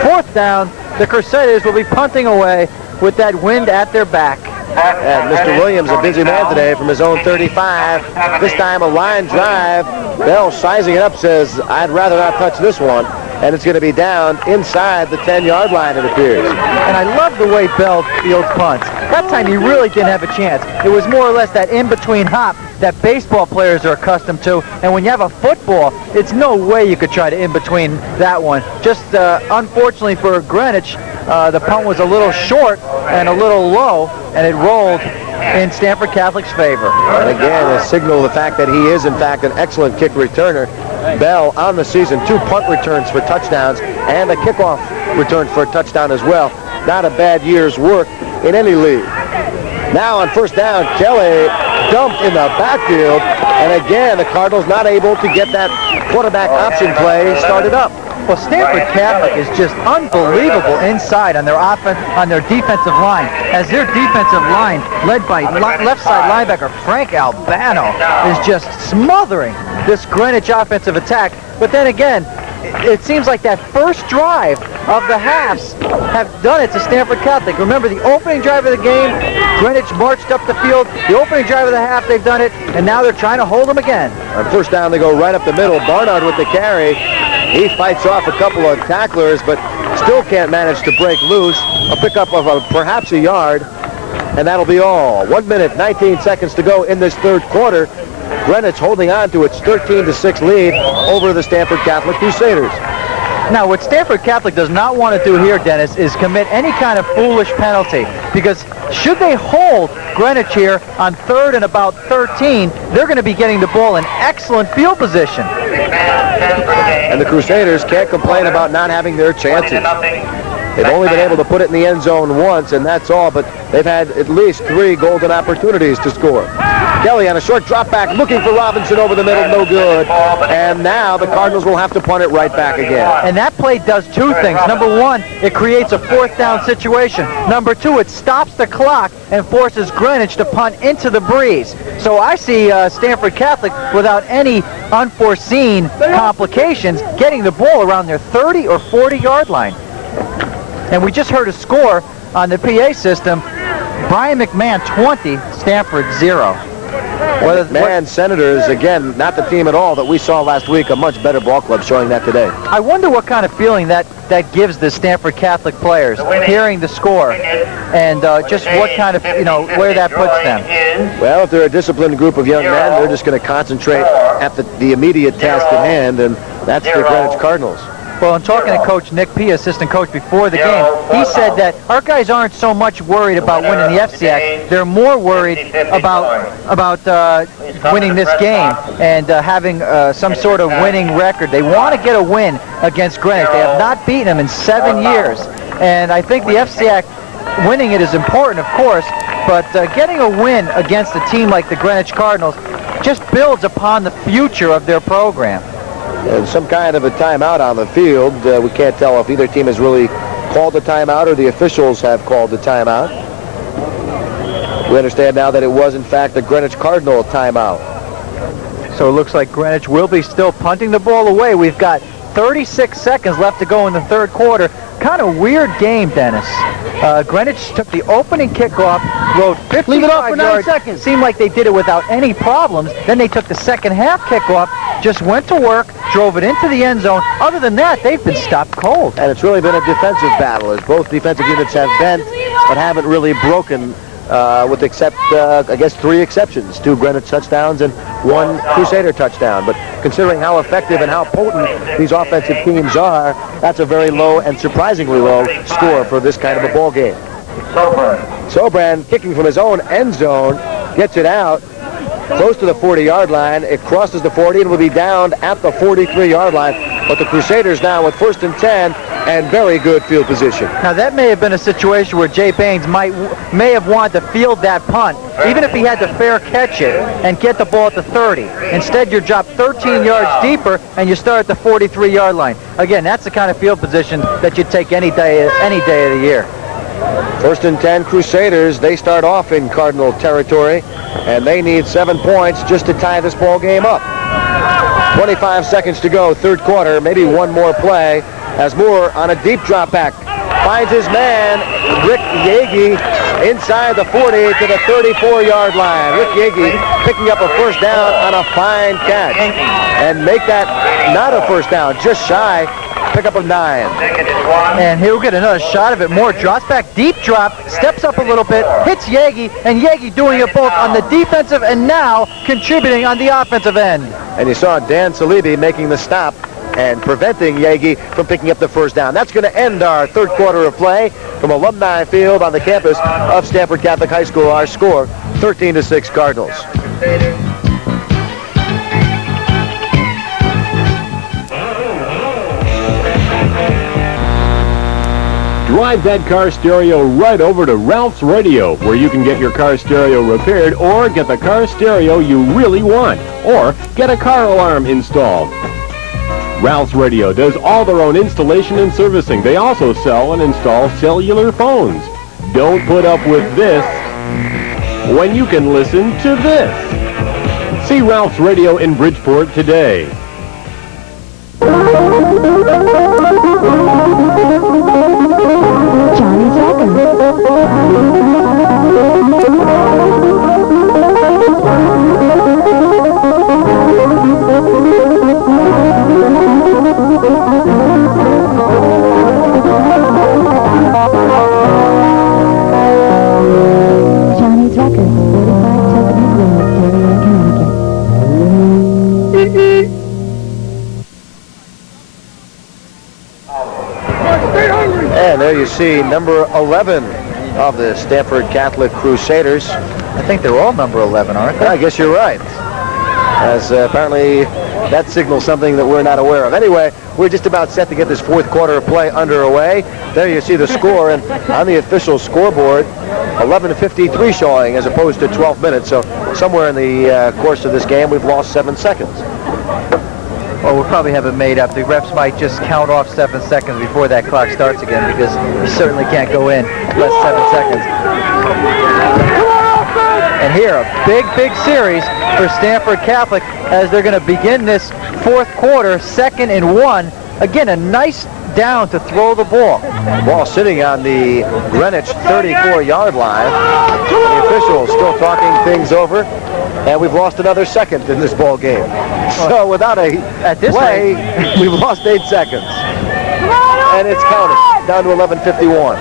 Fourth down, the Crusaders will be punting away with that wind at their back. And Mr. Williams, a busy man today from his own 35. This time a line drive. Bell sizing it up says, I'd rather not touch this one. And it's going to be down inside the 10-yard line, it appears. And I love the way Bell fields punts. That time he really didn't have a chance. It was more or less that in-between hop that baseball players are accustomed to. And when you have a football, it's no way you could try to in-between that one. Just unfortunately for Greenwich, the punt was a little short and a little low, and it rolled in Stamford Catholic's favor. And again, a signal of the fact that he is, in fact, an excellent kick returner. Bell on the season, 2 punt returns for touchdowns and a kickoff return for a touchdown as well. Not a bad year's work in any league. Now on first down, Kelly dumped in the backfield, and again, the Cardinals not able to get that quarterback option play started up. Well, Stamford Catholic is just unbelievable inside on their defensive line, as their defensive line, led by left side linebacker Frank Albano, is just smothering this Greenwich offensive attack. But then again, it seems like that first drive of the halves have done it to Stamford Catholic. Remember, the opening drive of the game, Greenwich marched up the field. The opening drive of the half, they've done it, and now they're trying to hold them again. On first down, they go right up the middle. Barnard with the carry. He fights off a couple of tacklers, but still can't manage to break loose. A pickup of perhaps a yard, and that'll be all. 1 minute, 19 seconds to go in this third quarter. Greenwich holding on to its 13-6 lead over the Stamford Catholic Crusaders. Now, what Stamford Catholic does not want to do here, Dennis, is commit any kind of foolish penalty, because should they hold Greenwich here on third and about 13, they're going to be getting the ball in excellent field position. And the Crusaders can't complain about not having their chances. They've only been able to put it in the end zone once, and that's all, but they've had at least 3 golden opportunities to score. Kelly on a short drop back, looking for Robinson over the middle, no good. And now the Cardinals will have to punt it right back again. And that play does 2 things. Number 1, it creates a fourth down situation. Number 2, it stops the clock and forces Greenwich to punt into the breeze. So I see Stamford Catholic, without any unforeseen complications, getting the ball around their 30 or 40-yard line. And we just heard a score on the PA system. Brian McMahon 20, Stamford 0. McMahon Senators, again, not the team at all that we saw last week, a much better ball club showing that today. I wonder what kind of feeling that gives the Stamford Catholic players, hearing the score, and just what kind of, where that puts them. Well, if they're a disciplined group of young men, they're just going to concentrate at the immediate task at hand, and that's the Greenwich Cardinals. Well, in talking to Coach Nick P., assistant coach, before the game, he said that our guys aren't so much worried about winning the FCIAC. They're more worried about winning this game and having some sort of winning record. They want to get a win against Greenwich. They have not beaten them in 7 years. And I think the FCIAC, winning it is important, of course, but getting a win against a team like the Greenwich Cardinals just builds upon the future of their program. And some kind of a timeout on the field. We can't tell if either team has really called the timeout or the officials have called the timeout. We understand now that it was, in fact, the Greenwich Cardinal timeout. So it looks like Greenwich will be still punting the ball away. We've got 36 seconds left to go in the third quarter. kind of weird game, Dennis. Greenwich took the opening kickoff, rode 55 Leave it off for 9 yards. seconds. Seemed like they did it without any problems. Then they took the second half kickoff, just went to work, drove it into the end zone. Other than that, they've been stopped cold. And it's really been a defensive battle, as both defensive units have bent, but haven't really broken, with except, I guess, 3 exceptions. 2 Greenwich touchdowns and 1 Crusader touchdown. But considering how effective and how potent these offensive teams are, that's a very low and surprisingly low score for this kind of a ball game. Sobran kicking from his own end zone, gets it out close to the 40-yard line. It crosses the 40 and will be down at the 43-yard line. But the Crusaders now with 1st and 10 and very good field position. Now that may have been a situation where Jay Baines may have wanted to field that punt, even if he had to fair catch it and get the ball at the 30. Instead, you drop 13 yards deeper and you start at the 43-yard line. Again, that's the kind of field position that you'd take any day of the year. 1st and 10 Crusaders. They start off in Cardinal territory, and they need 7 points just to tie this ball game up. 25 seconds to go, 3rd quarter, maybe one more play, as Moore on a deep drop back finds his man, Rick Yagi, inside the 40 to the 34-yard line. Rick Yagi picking up a 1st down on a fine catch, and make that not a 1st down, just shy. Pick up a 9. And he'll get another shot of it. Moore drops back, deep drop, steps up a little bit, hits Yagi, and Yagi doing it both on the defensive and now contributing on the offensive end. And you saw Dan Salibi making the stop and preventing Yagi from picking up the 1st down. That's going to end our 3rd quarter of play from Alumni Field on the campus of Stamford Catholic High School. Our score, 13-6 Cardinals. Drive that car stereo right over to Ralph's Radio, where you can get your car stereo repaired or get the car stereo you really want, or get a car alarm installed. Ralph's Radio does all their own installation and servicing. They also sell and install cellular phones. Don't put up with this when you can listen to this. See Ralph's Radio in Bridgeport today. Johnny Second. Johnny's Record, 45 Tokenic Road, Darien, Connecticut. And there you see number 11 of the Stamford Catholic Crusaders. I think they're all number 11, aren't they? I guess you're right. As apparently that signals something that we're not aware of. Anyway, we're just about set to get this 4th quarter of play underway. There you see the score, and on the official scoreboard, 11:53 showing as opposed to 12 minutes. So somewhere in the course of this game, we've lost 7 seconds. Well, we'll probably have it made up. The refs might just count off 7 seconds before that clock starts again, because you certainly can't go in less 7 seconds. And here, a big series for Stamford Catholic as they're going to begin this 4th quarter, 2nd and 1. Again, a nice down to throw the ball. Ball sitting on the Greenwich 34-yard line. The officials still talking things over, and we've lost another second in this ball game. So without a play, we've lost 8 seconds. And it's counting down to 11:51.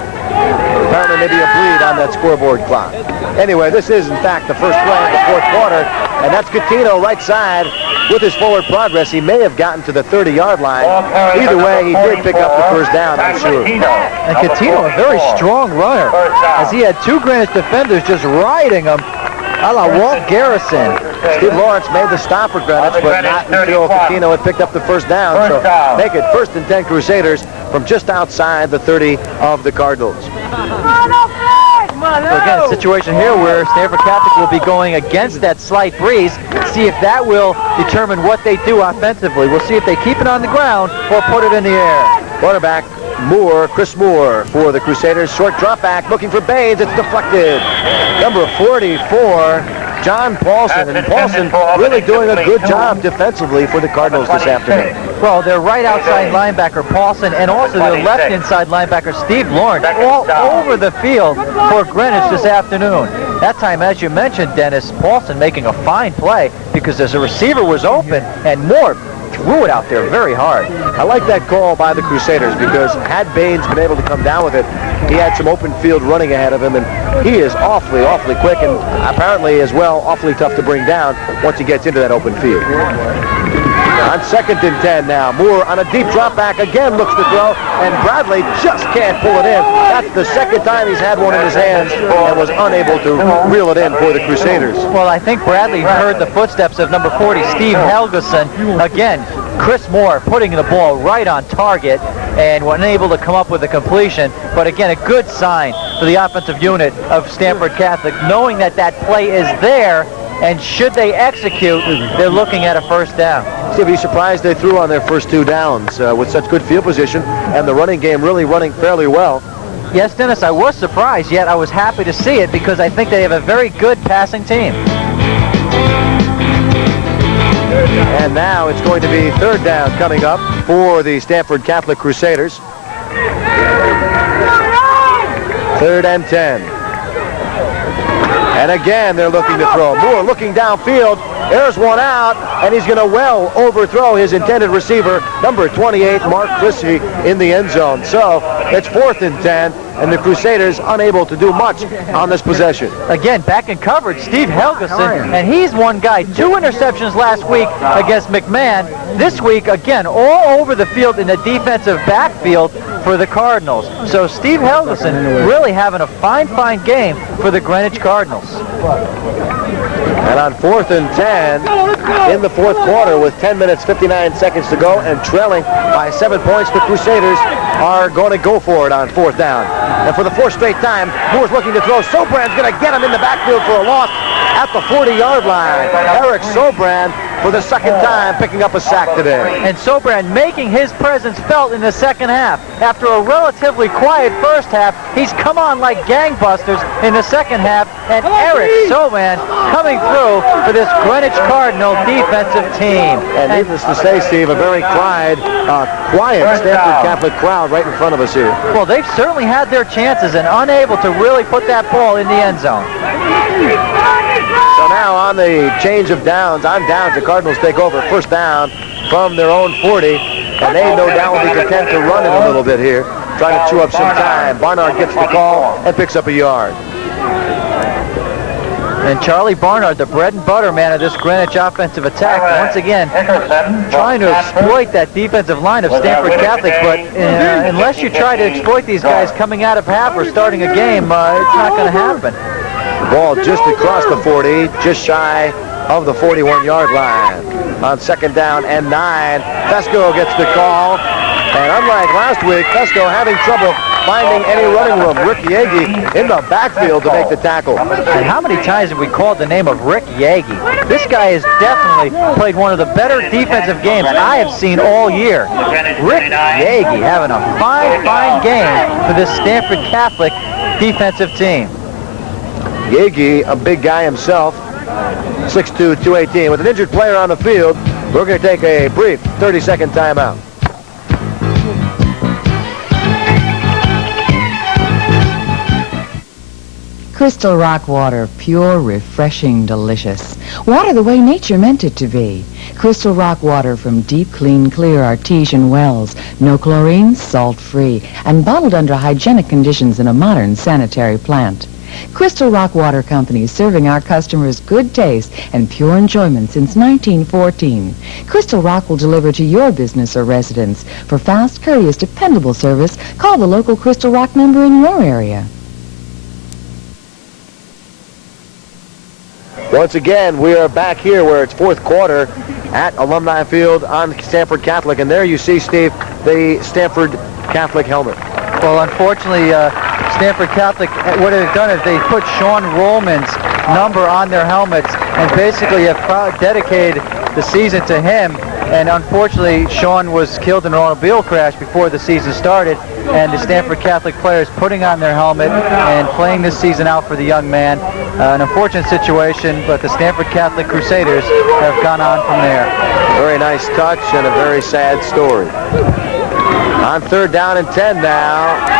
Apparently maybe a bleed on that scoreboard clock. Anyway, this is in fact the first play of the 4th quarter, and that's Catino right side with his forward progress. He may have gotten to the 30-yard line. Either way, he did pick up the 1st down, I'm sure. And Catino, a very strong runner, as he had 2 Greenwich defenders just riding him a la Walt Garrison. Steve Lawrence made the stop for Greenwich, but not until Catino had picked up the 1st down. So make it 1st and 10 Crusaders from just outside the 30 of the Cardinals. So again, a situation here where Stamford Catholic will be going against that slight breeze. See if that will determine what they do offensively. We'll see if they keep it on the ground or put it in the air. Quarterback Moore, Chris Moore for the Crusaders. Short drop back, looking for Baines. It's deflected. Number 44, John Paulson, and Paulson really doing a good job defensively for the Cardinals this afternoon. Well, their right outside linebacker, Paulson, and also their left inside linebacker, Steve Lawrence, all over the field for Greenwich this afternoon. That time, as you mentioned, Dennis, Paulson making a fine play because as a receiver was open, and Moore threw it out there very hard. I like that call by the Crusaders because had Baines been able to come down with it, he had some open field running ahead of him, and he is awfully quick and apparently as well awfully tough to bring down once he gets into that open field. On 2nd and 10 now. Moore on a deep drop back again looks to throw, and Bradley just can't pull it in. That's the second time he's had one in his hands and was unable to reel it in for the Crusaders. Well, I think Bradley heard the footsteps of number 40, Steve Helgeson. Again, Chris Moore putting the ball right on target and unable to come up with a completion. But again, a good sign for the offensive unit of Stamford Catholic, knowing that that play is there, and should they execute, they're looking at a first down. Steve, are you surprised they threw on their first 2 downs with such good field position and the running game really running fairly well? Yes, Dennis, I was surprised, yet I was happy to see it because I think they have a very good passing team. And now it's going to be 3rd down coming up for the Stamford Catholic Crusaders. 3rd and 10. And again, they're looking to throw. Moore looking downfield, airs one out, and he's going to well overthrow his intended receiver, number 28, Mark Chrissy, in the end zone. So it's 4th and 10, and the Crusaders unable to do much on this possession. Again, back in coverage, Steve Helgeson, and he's one guy. 2 interceptions last week against McMahon. This week, again, all over the field in the defensive backfield for the Cardinals. So Steve Helgeson really having a fine game for the Greenwich Cardinals. And on 4th and 10 in the 4th quarter with 10 minutes, 59 seconds to go and trailing by 7 points, the Crusaders are going to go for it on 4th down. And for the 4th straight time, Moore's looking to throw. Sobrand's going to get him in the backfield for a loss at the 40-yard line. Eric Sobrand for the 2nd time picking up a sack today. And Sobrand making his presence felt in the 2nd half. After a relatively quiet 1st half, he's come on like gangbusters in the 2nd half, and Eric Sobrand coming through for this Greenwich Cardinal defensive team. And needless to say, Steve, a very quiet Stamford Catholic crowd right in front of us here. Well, they've certainly had their chances and unable to really put that ball in the end zone. So now on the change of downs, on downs, the Cardinals take over 1st down from their own 40, and they no doubt will be content to run it a little bit here, trying to chew up some time. Barnard gets the call and picks up a yard. And Charlie Barnard, the bread and butter man of this Greenwich offensive attack, once again trying to exploit that defensive line of Stamford Catholic, but unless you try to exploit these guys coming out of half or starting a game, it's not going to happen. Ball just across the 40, just shy of the 41-yard line. On 2nd down and 9, Fesco gets the call. And unlike last week, Fesco having trouble finding any running room. Rick Yagi in the backfield to make the tackle. And how many times have we called the name of Rick Yagi? This guy has definitely played one of the better defensive games I have seen all year. Rick Yagi having a fine game for this Stamford Catholic defensive team. Yagi, a big guy himself, 6'2", 218. With an injured player on the field, we're going to take a brief 30-second timeout. Crystal Rock water, pure, refreshing, delicious. Water the way nature meant it to be. Crystal Rock water from deep, clean, clear artesian wells. No chlorine, salt-free, and bottled under hygienic conditions in a modern sanitary plant. Crystal Rock Water Company, serving our customers good taste and pure enjoyment since 1914. Crystal Rock will deliver to your business or residence. For fast, courteous, dependable service, call the local Crystal Rock member in your area. Once again, we are back here where it's 4th quarter at Alumni Field on Stamford Catholic. And there you see, Steve, the Stamford Catholic helmet. Well, unfortunately, Stamford Catholic, what they've done is they put Sean Rollman's number on their helmets and basically have dedicated the season to him. And unfortunately, Sean was killed in an automobile crash before the season started, and the Stamford Catholic players putting on their helmet and playing this season out for the young man. An unfortunate situation, but the Stamford Catholic Crusaders have gone on from there. Very nice touch and a very sad story. On 3rd down and 10 now.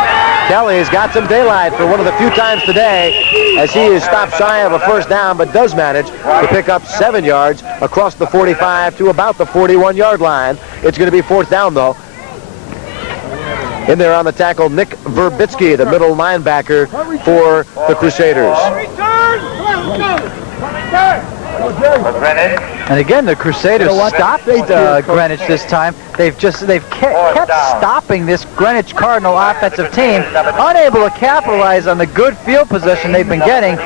Kelly's got some daylight for one of the few times today as he is stopped shy of a first down, but does manage to pick up 7 yards across the 45 to about the 41-yard line. It's going to be 4th down, though. In there on the tackle, Nick Verbitsky, the middle linebacker for the Crusaders. And again, the Crusaders stopped Greenwich this time. They've kept stopping this Greenwich Cardinal offensive team, unable to capitalize on the good field position they've been getting.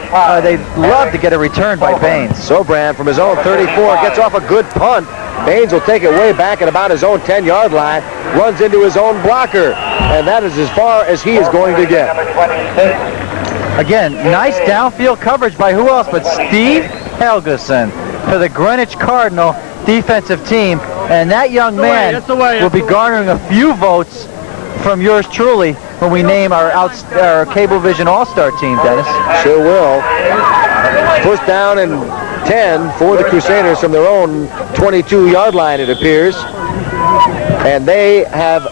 They'd love to get a return by Baines. Sobran from his own 34 gets off a good punt. Baines will take it way back at about his own 10-yard line, runs into his own blocker, and that is as far as he is going to get. Again, nice downfield coverage by who else but Steve Helgeson for the Greenwich Cardinal defensive team, and that young man will be garnering a few votes from yours truly when we name our Cablevision All-Star team, Dennis. Sure will. 1st down and 10 for the Crusaders from their own 22-yard line, it appears. And they have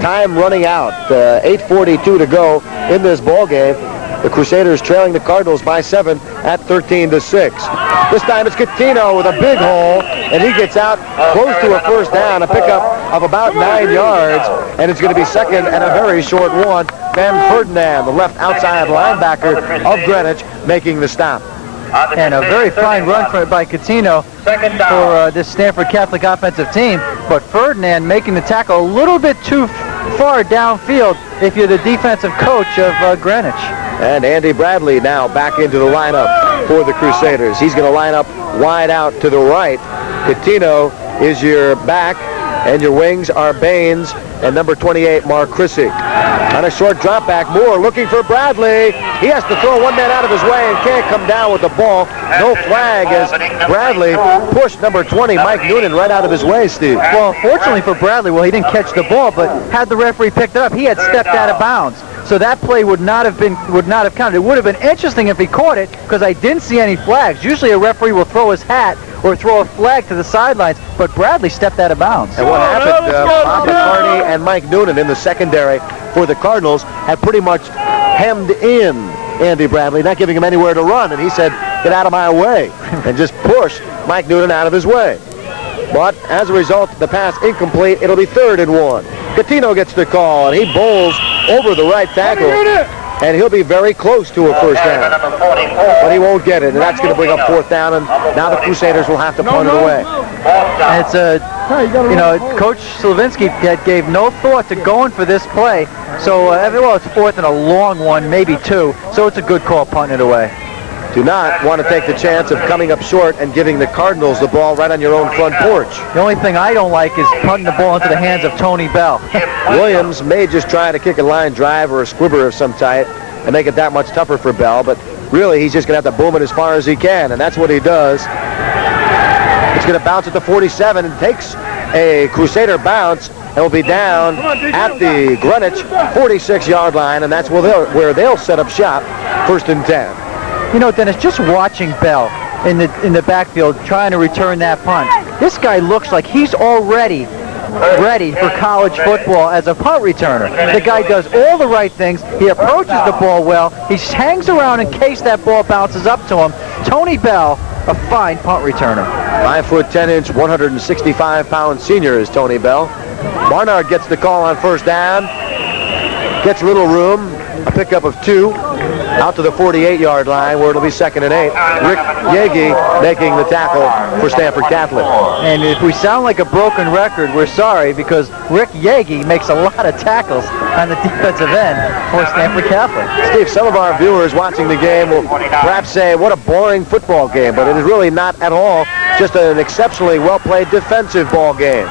time running out. 8:42 to go in this ball game. The Crusaders trailing the Cardinals by 7 at 13-6. This time it's Catino with a big hole, and he gets out close to a first down, a pickup of about 9 yards, and it's going to be second and a very short one. Ben Ferdinand, the left outside linebacker of Greenwich, making the stop. And a very fine run by Catino for this Stamford Catholic offensive team, but Ferdinand making the tackle a little bit too far downfield if you're the defensive coach of Greenwich. And Andy Bradley now back into the lineup for the Crusaders. He's going to line up wide out to the right. Catino is your back, and your wings are Baines and number 28, Mark Chrissy. On a short drop back, Moore looking for Bradley. He has to throw one man out of his way and can't come down with the ball. No flag as Bradley pushed number 20, Mike Noonan, right out of his way, Steve. Well, fortunately for Bradley, he didn't catch the ball, but had the referee picked it up, he had stepped out of bounds. So that play would not have counted. It would have been interesting if he caught it, because I didn't see any flags. Usually a referee will throw his hat or throw a flag to the sidelines, but Bradley stepped out of bounds. And what happened, Bob McCartney and Mike Noonan in the secondary for the Cardinals had pretty much hemmed in Andy Bradley, not giving him anywhere to run, and he said, "Get out of my way," and just pushed Mike Noonan out of his way. But as a result, the pass incomplete. It'll be 3rd and 1. Catino gets the call, and he bowls over the right tackle, and he'll be very close to a first down. But he won't get it, and that's going to bring up 4th down, and now the Crusaders will have to punt it away. And it's Coach Slavinsky gave no thought to going for this play. So, it's 4th and a long one, maybe 2. So it's a good call punting it away. Do not want to take the chance of coming up short and giving the Cardinals the ball right on your own front porch. The only thing I don't like is punting the ball into the hands of Tony Bell. Williams may just try to kick a line drive or a squibber of some type and make it that much tougher for Bell, but really he's just going to have to boom it as far as he can, and that's what he does. It's going to bounce at the 47 and takes a Crusader bounce and will be down at the Greenwich 46-yard line, and that's where they'll set up shop, 1st and 10. You know, Dennis, just watching Bell in the backfield trying to return that punt, this guy looks like he's already ready for college football as a punt returner. The guy does all the right things. He approaches the ball well. He hangs around in case that ball bounces up to him. Tony Bell, a fine punt returner. 5 foot 10 inch, 165-pound senior is Tony Bell. Barnard gets the call on first down. Gets a little room. A pickup of 2. Out to the 48-yard line where it'll be 2nd and 8. Rick Yagi making the tackle for Stamford Catholic. And if we sound like a broken record, we're sorry, because Rick Yagi makes a lot of tackles on the defensive end for Stamford Catholic. Steve, some of our viewers watching the game will perhaps say, what a boring football game, but it is really not at all, just an exceptionally well-played defensive ball game.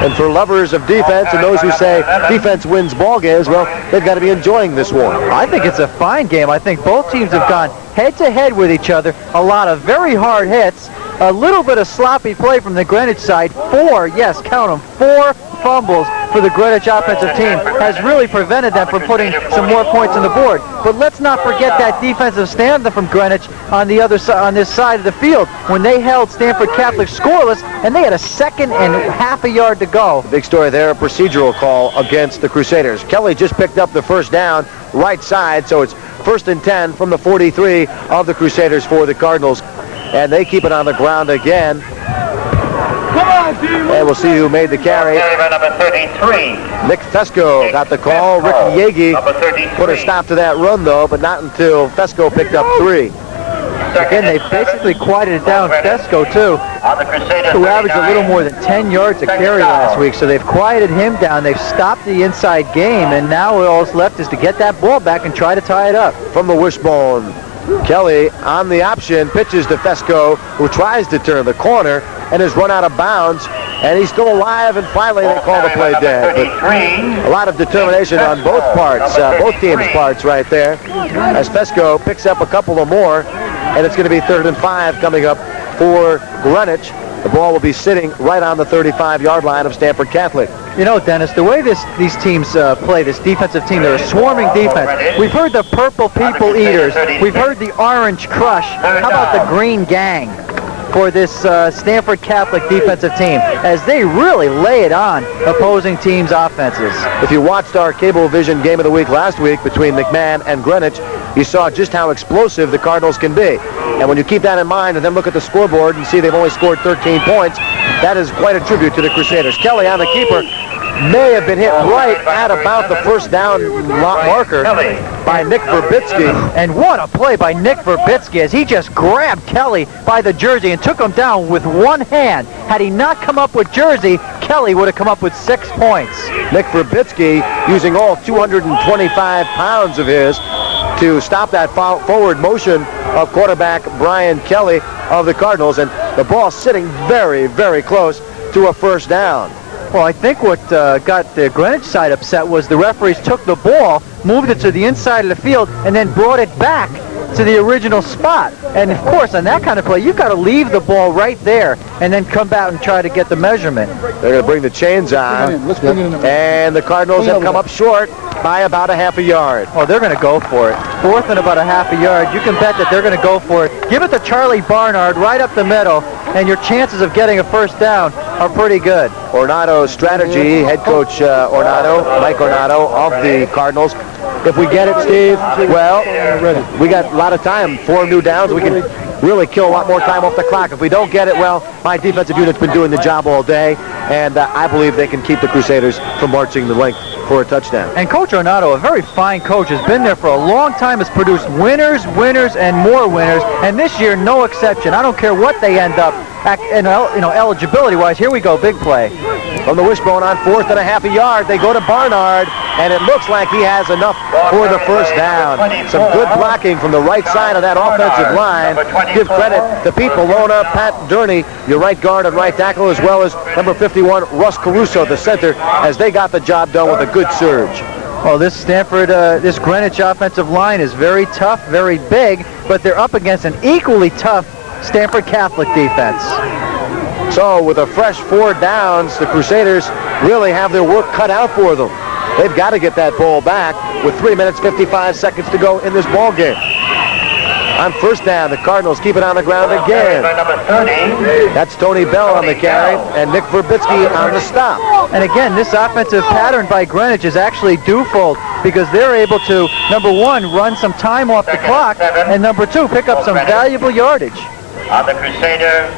And for lovers of defense and those who say defense wins ball games, well, they've got to be enjoying this one. I think it's a fine game. I think both teams have gone head-to-head with each other. A lot of very hard hits. A little bit of sloppy play from the Greenwich side. 4, yes, count them, 4 fumbles for the Greenwich offensive team has really prevented them from putting some more points on the board. But let's not forget that defensive stand from Greenwich on the other side, on this side of the field, when they held Stamford Catholic scoreless, and they had a 2nd and half a yard to go. The big story there, a procedural call against the Crusaders. Kelly just picked up the first down, right side, so it's 1st and 10 from the 43 of the Crusaders for the Cardinals. And they keep it on the ground again. And we'll see who made the carry. Number 33. Nick Fesco got the call. Rick Yagi put a stop to that run, though, but not until Fesco picked up 3. Again, they basically quieted down Fesco, too, who averaged a little more than 10 yards a carry last week. So they've quieted him down. They've stopped the inside game, and now all that's left is to get that ball back and try to tie it up. From the wishbone, Kelly on the option pitches to Fesco, who tries to turn the corner and is run out of bounds, and he's still alive, and finally they call the play dead. But a lot of determination on both parts, both teams' parts right there, as Fesco picks up a couple of more, and it's going to be 3rd and 5 coming up for Greenwich. The ball will be sitting right on the 35-yard line of Stamford Catholic. You know, Dennis, the way these teams play, this defensive team, they're a swarming defense. We've heard the Purple People Eaters. We've heard the Orange Crush. How about the Green Gang for this Stamford Catholic defensive team, as they really lay it on opposing teams' offenses. If you watched our Cablevision Game of the Week last week between McMahon and Greenwich, you saw just how explosive the Cardinals can be. And when you keep that in mind and then look at the scoreboard and see they've only scored 13 points, that is quite a tribute to the Crusaders. Kelly on the keeper may have been hit right at about the first down marker by Nick Verbitsky. And what a play by Nick Verbitsky, as he just grabbed Kelly by the jersey and took him down with one hand. Had he not come up with jersey, Kelly would have come up with 6 points. Nick Verbitsky using all 225 pounds of his to stop that forward motion of quarterback Brian Kelly of the Cardinals, and the ball sitting very, very close to a first down. Well, I think what got the Greenwich side upset was the referees took the ball, moved it to the inside of the field, and then brought it back to the original spot. And of course, on that kind of play, you've got to leave the ball right there and then come back and try to get the measurement. They're going to bring the chains on, and the Cardinals have come up short by about a half a yard. Oh, they're going to go for it. 4th and about a half a yard. You can bet that they're going to go for it. Give it to Charlie Barnard right up the middle, and your chances of getting a first down are pretty good. Ornato's strategy, head coach Ornato, Mike Ornato of the Cardinals. If we get it, Steve, well, we got a lot of time. 4 new downs. We can really kill a lot more time off the clock. If we don't get it, well, my defensive unit's been doing the job all day, and I believe they can keep the Crusaders from marching the length for a touchdown. And Coach Ornato, a very fine coach, has been there for a long time, has produced winners, and more winners, and this year, no exception. I don't care what they end up, eligibility-wise. Here we go, big play. From the wishbone on 4th and a half a yard, they go to Barnard, and it looks like he has enough for the first down. Some good blocking from the right side of that offensive line. Give credit to Pete Bologna, Pat Durney, your right guard and right tackle, as well as number 51, Russ Caruso, the center, as they got the job done with a good surge. Well, this this Greenwich offensive line is very tough, very big, but they're up against an equally tough Stamford Catholic defense. So with a fresh 4 downs, the Crusaders really have their work cut out for them. They've got to get that ball back with 3 minutes, 55 seconds to go in this ball game. On first down, the Cardinals keep it on the ground again. That's Tony Bell on the carry and Nick Verbitsky on the stop. And again, this offensive pattern by Greenwich is actually twofold, because they're able to, number 1, run some time off the clock, and number 2, pick up some valuable yardage. On the Crusader.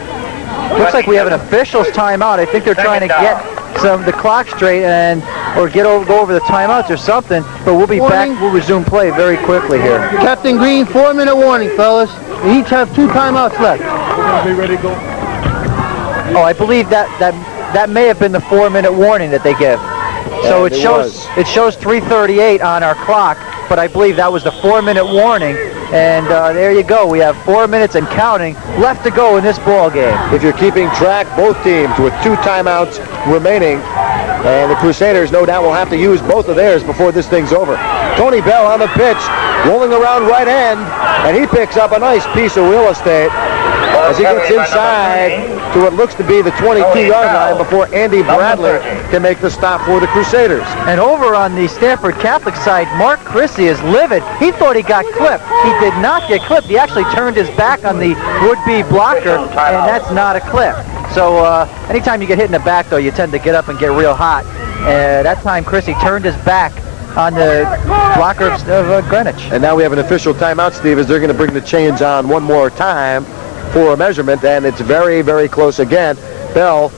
Looks like we have an official's timeout. I think they're trying to get the clock straight or go over the timeouts or something, but we'll be back. We'll resume play very quickly here. Captain Green, 4-minute warning, fellas. We each have 2 timeouts left. Be ready to go. Oh, I believe that may have been the 4-minute warning that they give. So it shows 3:38 on our clock, but I believe that was the 4-minute warning. And there you go. We have 4 minutes and counting left to go in this ball game. If you're keeping track, both teams with 2 timeouts remaining, and the Crusaders no doubt will have to use both of theirs before this thing's over. Tony Bell on the pitch, rolling around right end, and he picks up a nice piece of real estate. as he gets inside to what looks to be the 22-yard line before Andy Bradley can make the stop for the Crusaders. And over on the Stamford Catholic side, Mark Chrissy is livid. He thought he got clipped. He did not get clipped. He actually turned his back on the would-be blocker, and that's not a clip. So anytime you get hit in the back, though, you tend to get up and get real hot. That time, Chrissy turned his back on the blocker of Greenwich. And now we have an official timeout, Steve, as they're going to bring the chains on one more time for a measurement, and it's very, very close again. Bell,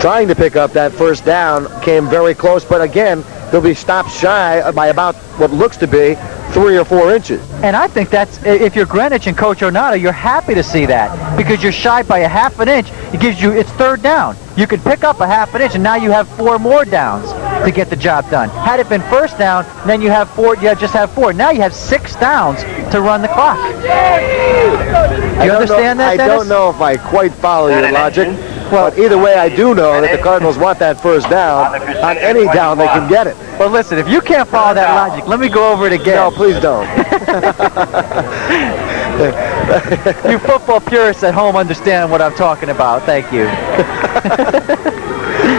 trying to pick up that first down, came very close, but again, they'll be stopped shy by about what looks to be 3 or 4 inches. And I think that's, if you're Greenwich and Coach Ornato, you're happy to see that because you're shy by a half an inch. It gives you, it's third down. You can pick up a half an inch, and now you have 4 more downs to get the job done. Had it been first down, then you have 4. You just have 4. Now you have 6 downs to run the clock. Do you understand that, Dennis? I don't know if I quite follow your logic. But either way, I do know that the Cardinals want that first down. On any down, they can get it. Well, listen, if you can't follow that logic, let me go over it again. No, please don't. You football purists at home understand what I'm talking about. Thank you.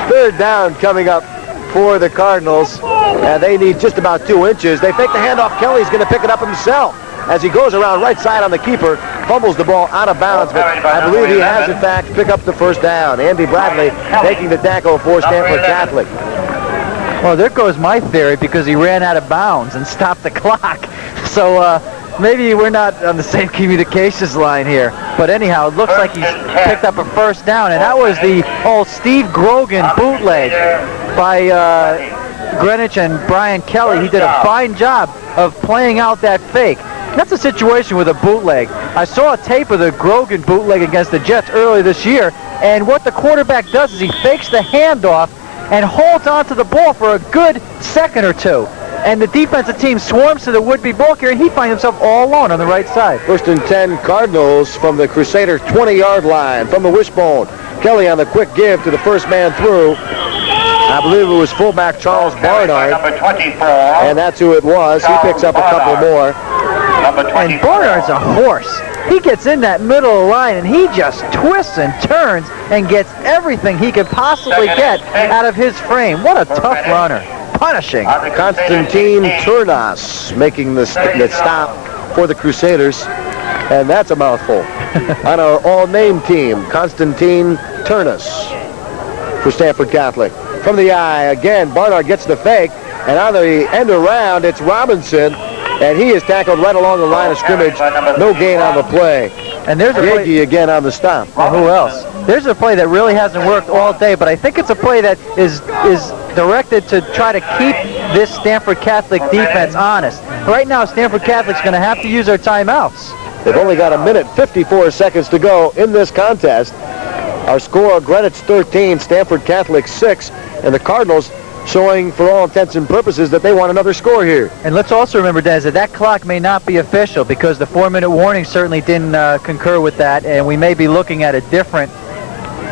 Third down coming up for the Cardinals. They need just about 2 inches. They fake the handoff. Kelly's going to pick it up himself as he goes around right side on the keeper, fumbles the ball out of bounds, but I believe he has, in fact, picked up the first down. Andy Bradley taking the tackle for Stamford Catholic. Well, there goes my theory because he ran out of bounds and stopped the clock. So maybe we're not on the same communications line here. But anyhow, it looks like he's picked up a first down, and that was the old Steve Grogan bootleg by Greenwich and Brian Kelly. He did a fine job of playing out that fake. That's a situation with a bootleg. I saw a tape of the Grogan bootleg against the Jets earlier this year, and what the quarterback does is he fakes the handoff and holds onto the ball for a good second or two. And the defensive team swarms to the would-be ball carrier, and he finds himself all alone on the right side. First and 10 Cardinals from the Crusader 20-yard line from the wishbone. Kelly on the quick give to the first man through. I believe it was fullback Charles Barnard. Number 24. And that's who it was. He picks up a couple more. And Barnard's a horse. He gets in that middle of the line, and he just twists and turns and gets everything he could possibly get out of his frame. What a tough runner. Punishing. Constantine Turnas making the stop for the Crusaders. And that's a mouthful. On our all-name team, Constantine Turnas for Stamford Catholic. From the eye, again, Barnard gets the fake. And on the end around, it's Robinson. And he is tackled right along the line of scrimmage. No gain on the play. And there's a play again on the stop. And who else? There's a play that really hasn't worked all day, but I think it's a play that is directed to try to keep this Stamford Catholic defense honest. Right now, Stamford Catholic's going to have to use their timeouts. They've only got 1:54 seconds to go in this contest. Our score, Greenwich 13, Stamford Catholic 6, and the Cardinals showing for all intents and purposes that they want another score here. And let's also remember, Des, that clock may not be official because the 4-minute warning certainly didn't concur with that, and we may be looking at a different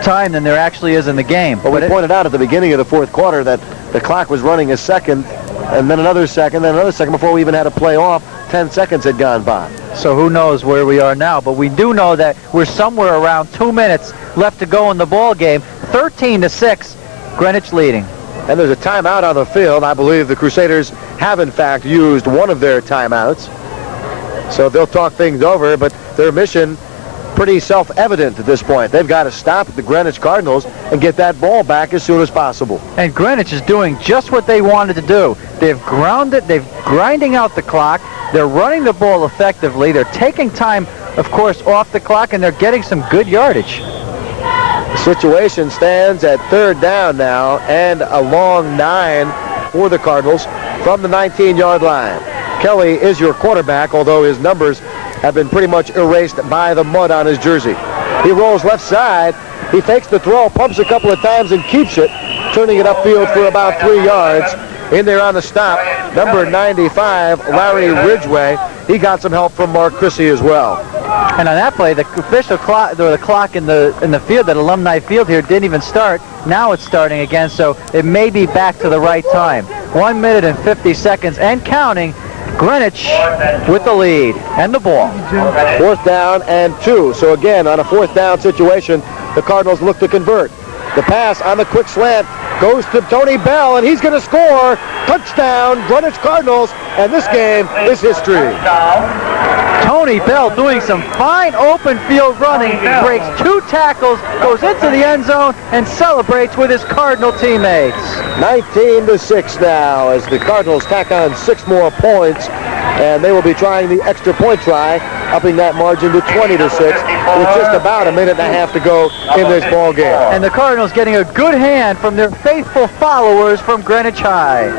time than there actually is in the game. But we pointed out at the beginning of the fourth quarter that the clock was running a second, and then another second, then another second before we even had a play off. 10 seconds had gone by. So who knows where we are now, but we do know that we're somewhere around 2 minutes left to go in the ball game. 13-6, Greenwich leading. And there's a timeout on the field. I believe the Crusaders have, in fact, used one of their timeouts. So they'll talk things over, but their mission pretty self-evident at this point. They've got to stop the Greenwich Cardinals and get that ball back as soon as possible. And Greenwich is doing just what they wanted to do. They're grinding out the clock. They're running the ball effectively. They're taking time, of course, off the clock, and they're getting some good yardage. The situation stands at third down now and a long 9 for the Cardinals from the 19-yard line. Kelly is your quarterback, although his numbers have been pretty much erased by the mud on his jersey. He rolls left side. He fakes the throw, pumps a couple of times, and keeps it, turning it upfield for about 3 yards. In there on the stop, number 95, Larry Ridgway. He got some help from Mark Chrissy as well. And on that play, the official clock, or the clock in the field, that Alumni Field here, didn't even start. Now it's starting again, so it may be back to the right time. 1 minute and 50 seconds and counting. Greenwich with the lead and the ball. 4th down and 2. So again, on a 4th down situation, the Cardinals look to convert. The pass on the quick slant goes to Tony Bell, and he's going to score. Touchdown, Greenwich Cardinals, and this game is history. Tony Bell doing some fine open field running, breaks 2 tackles, goes into the end zone, and celebrates with his Cardinal teammates. 19-6 now as the Cardinals tack on 6 more points, and they will be trying the extra point try, upping that margin to 20-6 with just about a minute and a half to go in this ball game. And the Cardinals getting a good hand from their faithful followers from Greenwich High.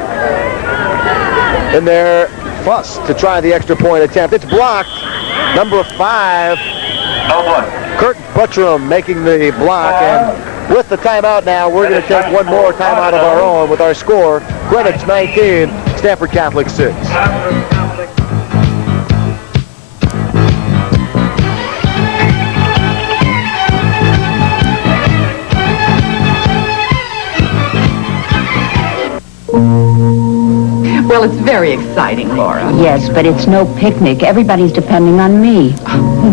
In their fuss to try the extra point attempt, it's blocked. Number 5, Kurt Buttram making the block, and with the timeout now, we're going to take one more timeout of our own with our score, Greenwich 19, Stamford Catholic 6. Well, it's very exciting, Laura. Yes, but it's no picnic. Everybody's depending on me.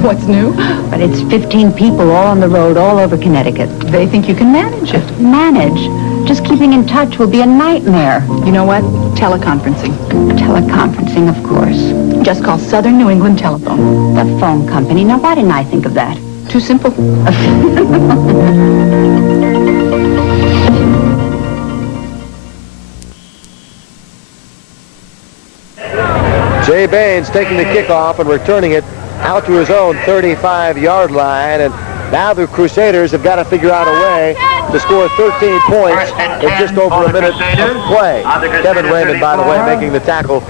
What's new? But it's 15 people all on the road all over Connecticut. They think you can manage it. Manage? Just keeping in touch will be a nightmare. You know what? Teleconferencing. Teleconferencing, of course. Just call Southern New England Telephone. The phone company. Now, why didn't I think of that? Too simple. Jay Baines taking the kickoff and returning it out to his own 35-yard line, and now the Crusaders have got to figure out a way to score 13 points in just over a minute of play. Kevin Raymond, by the way, making the tackle.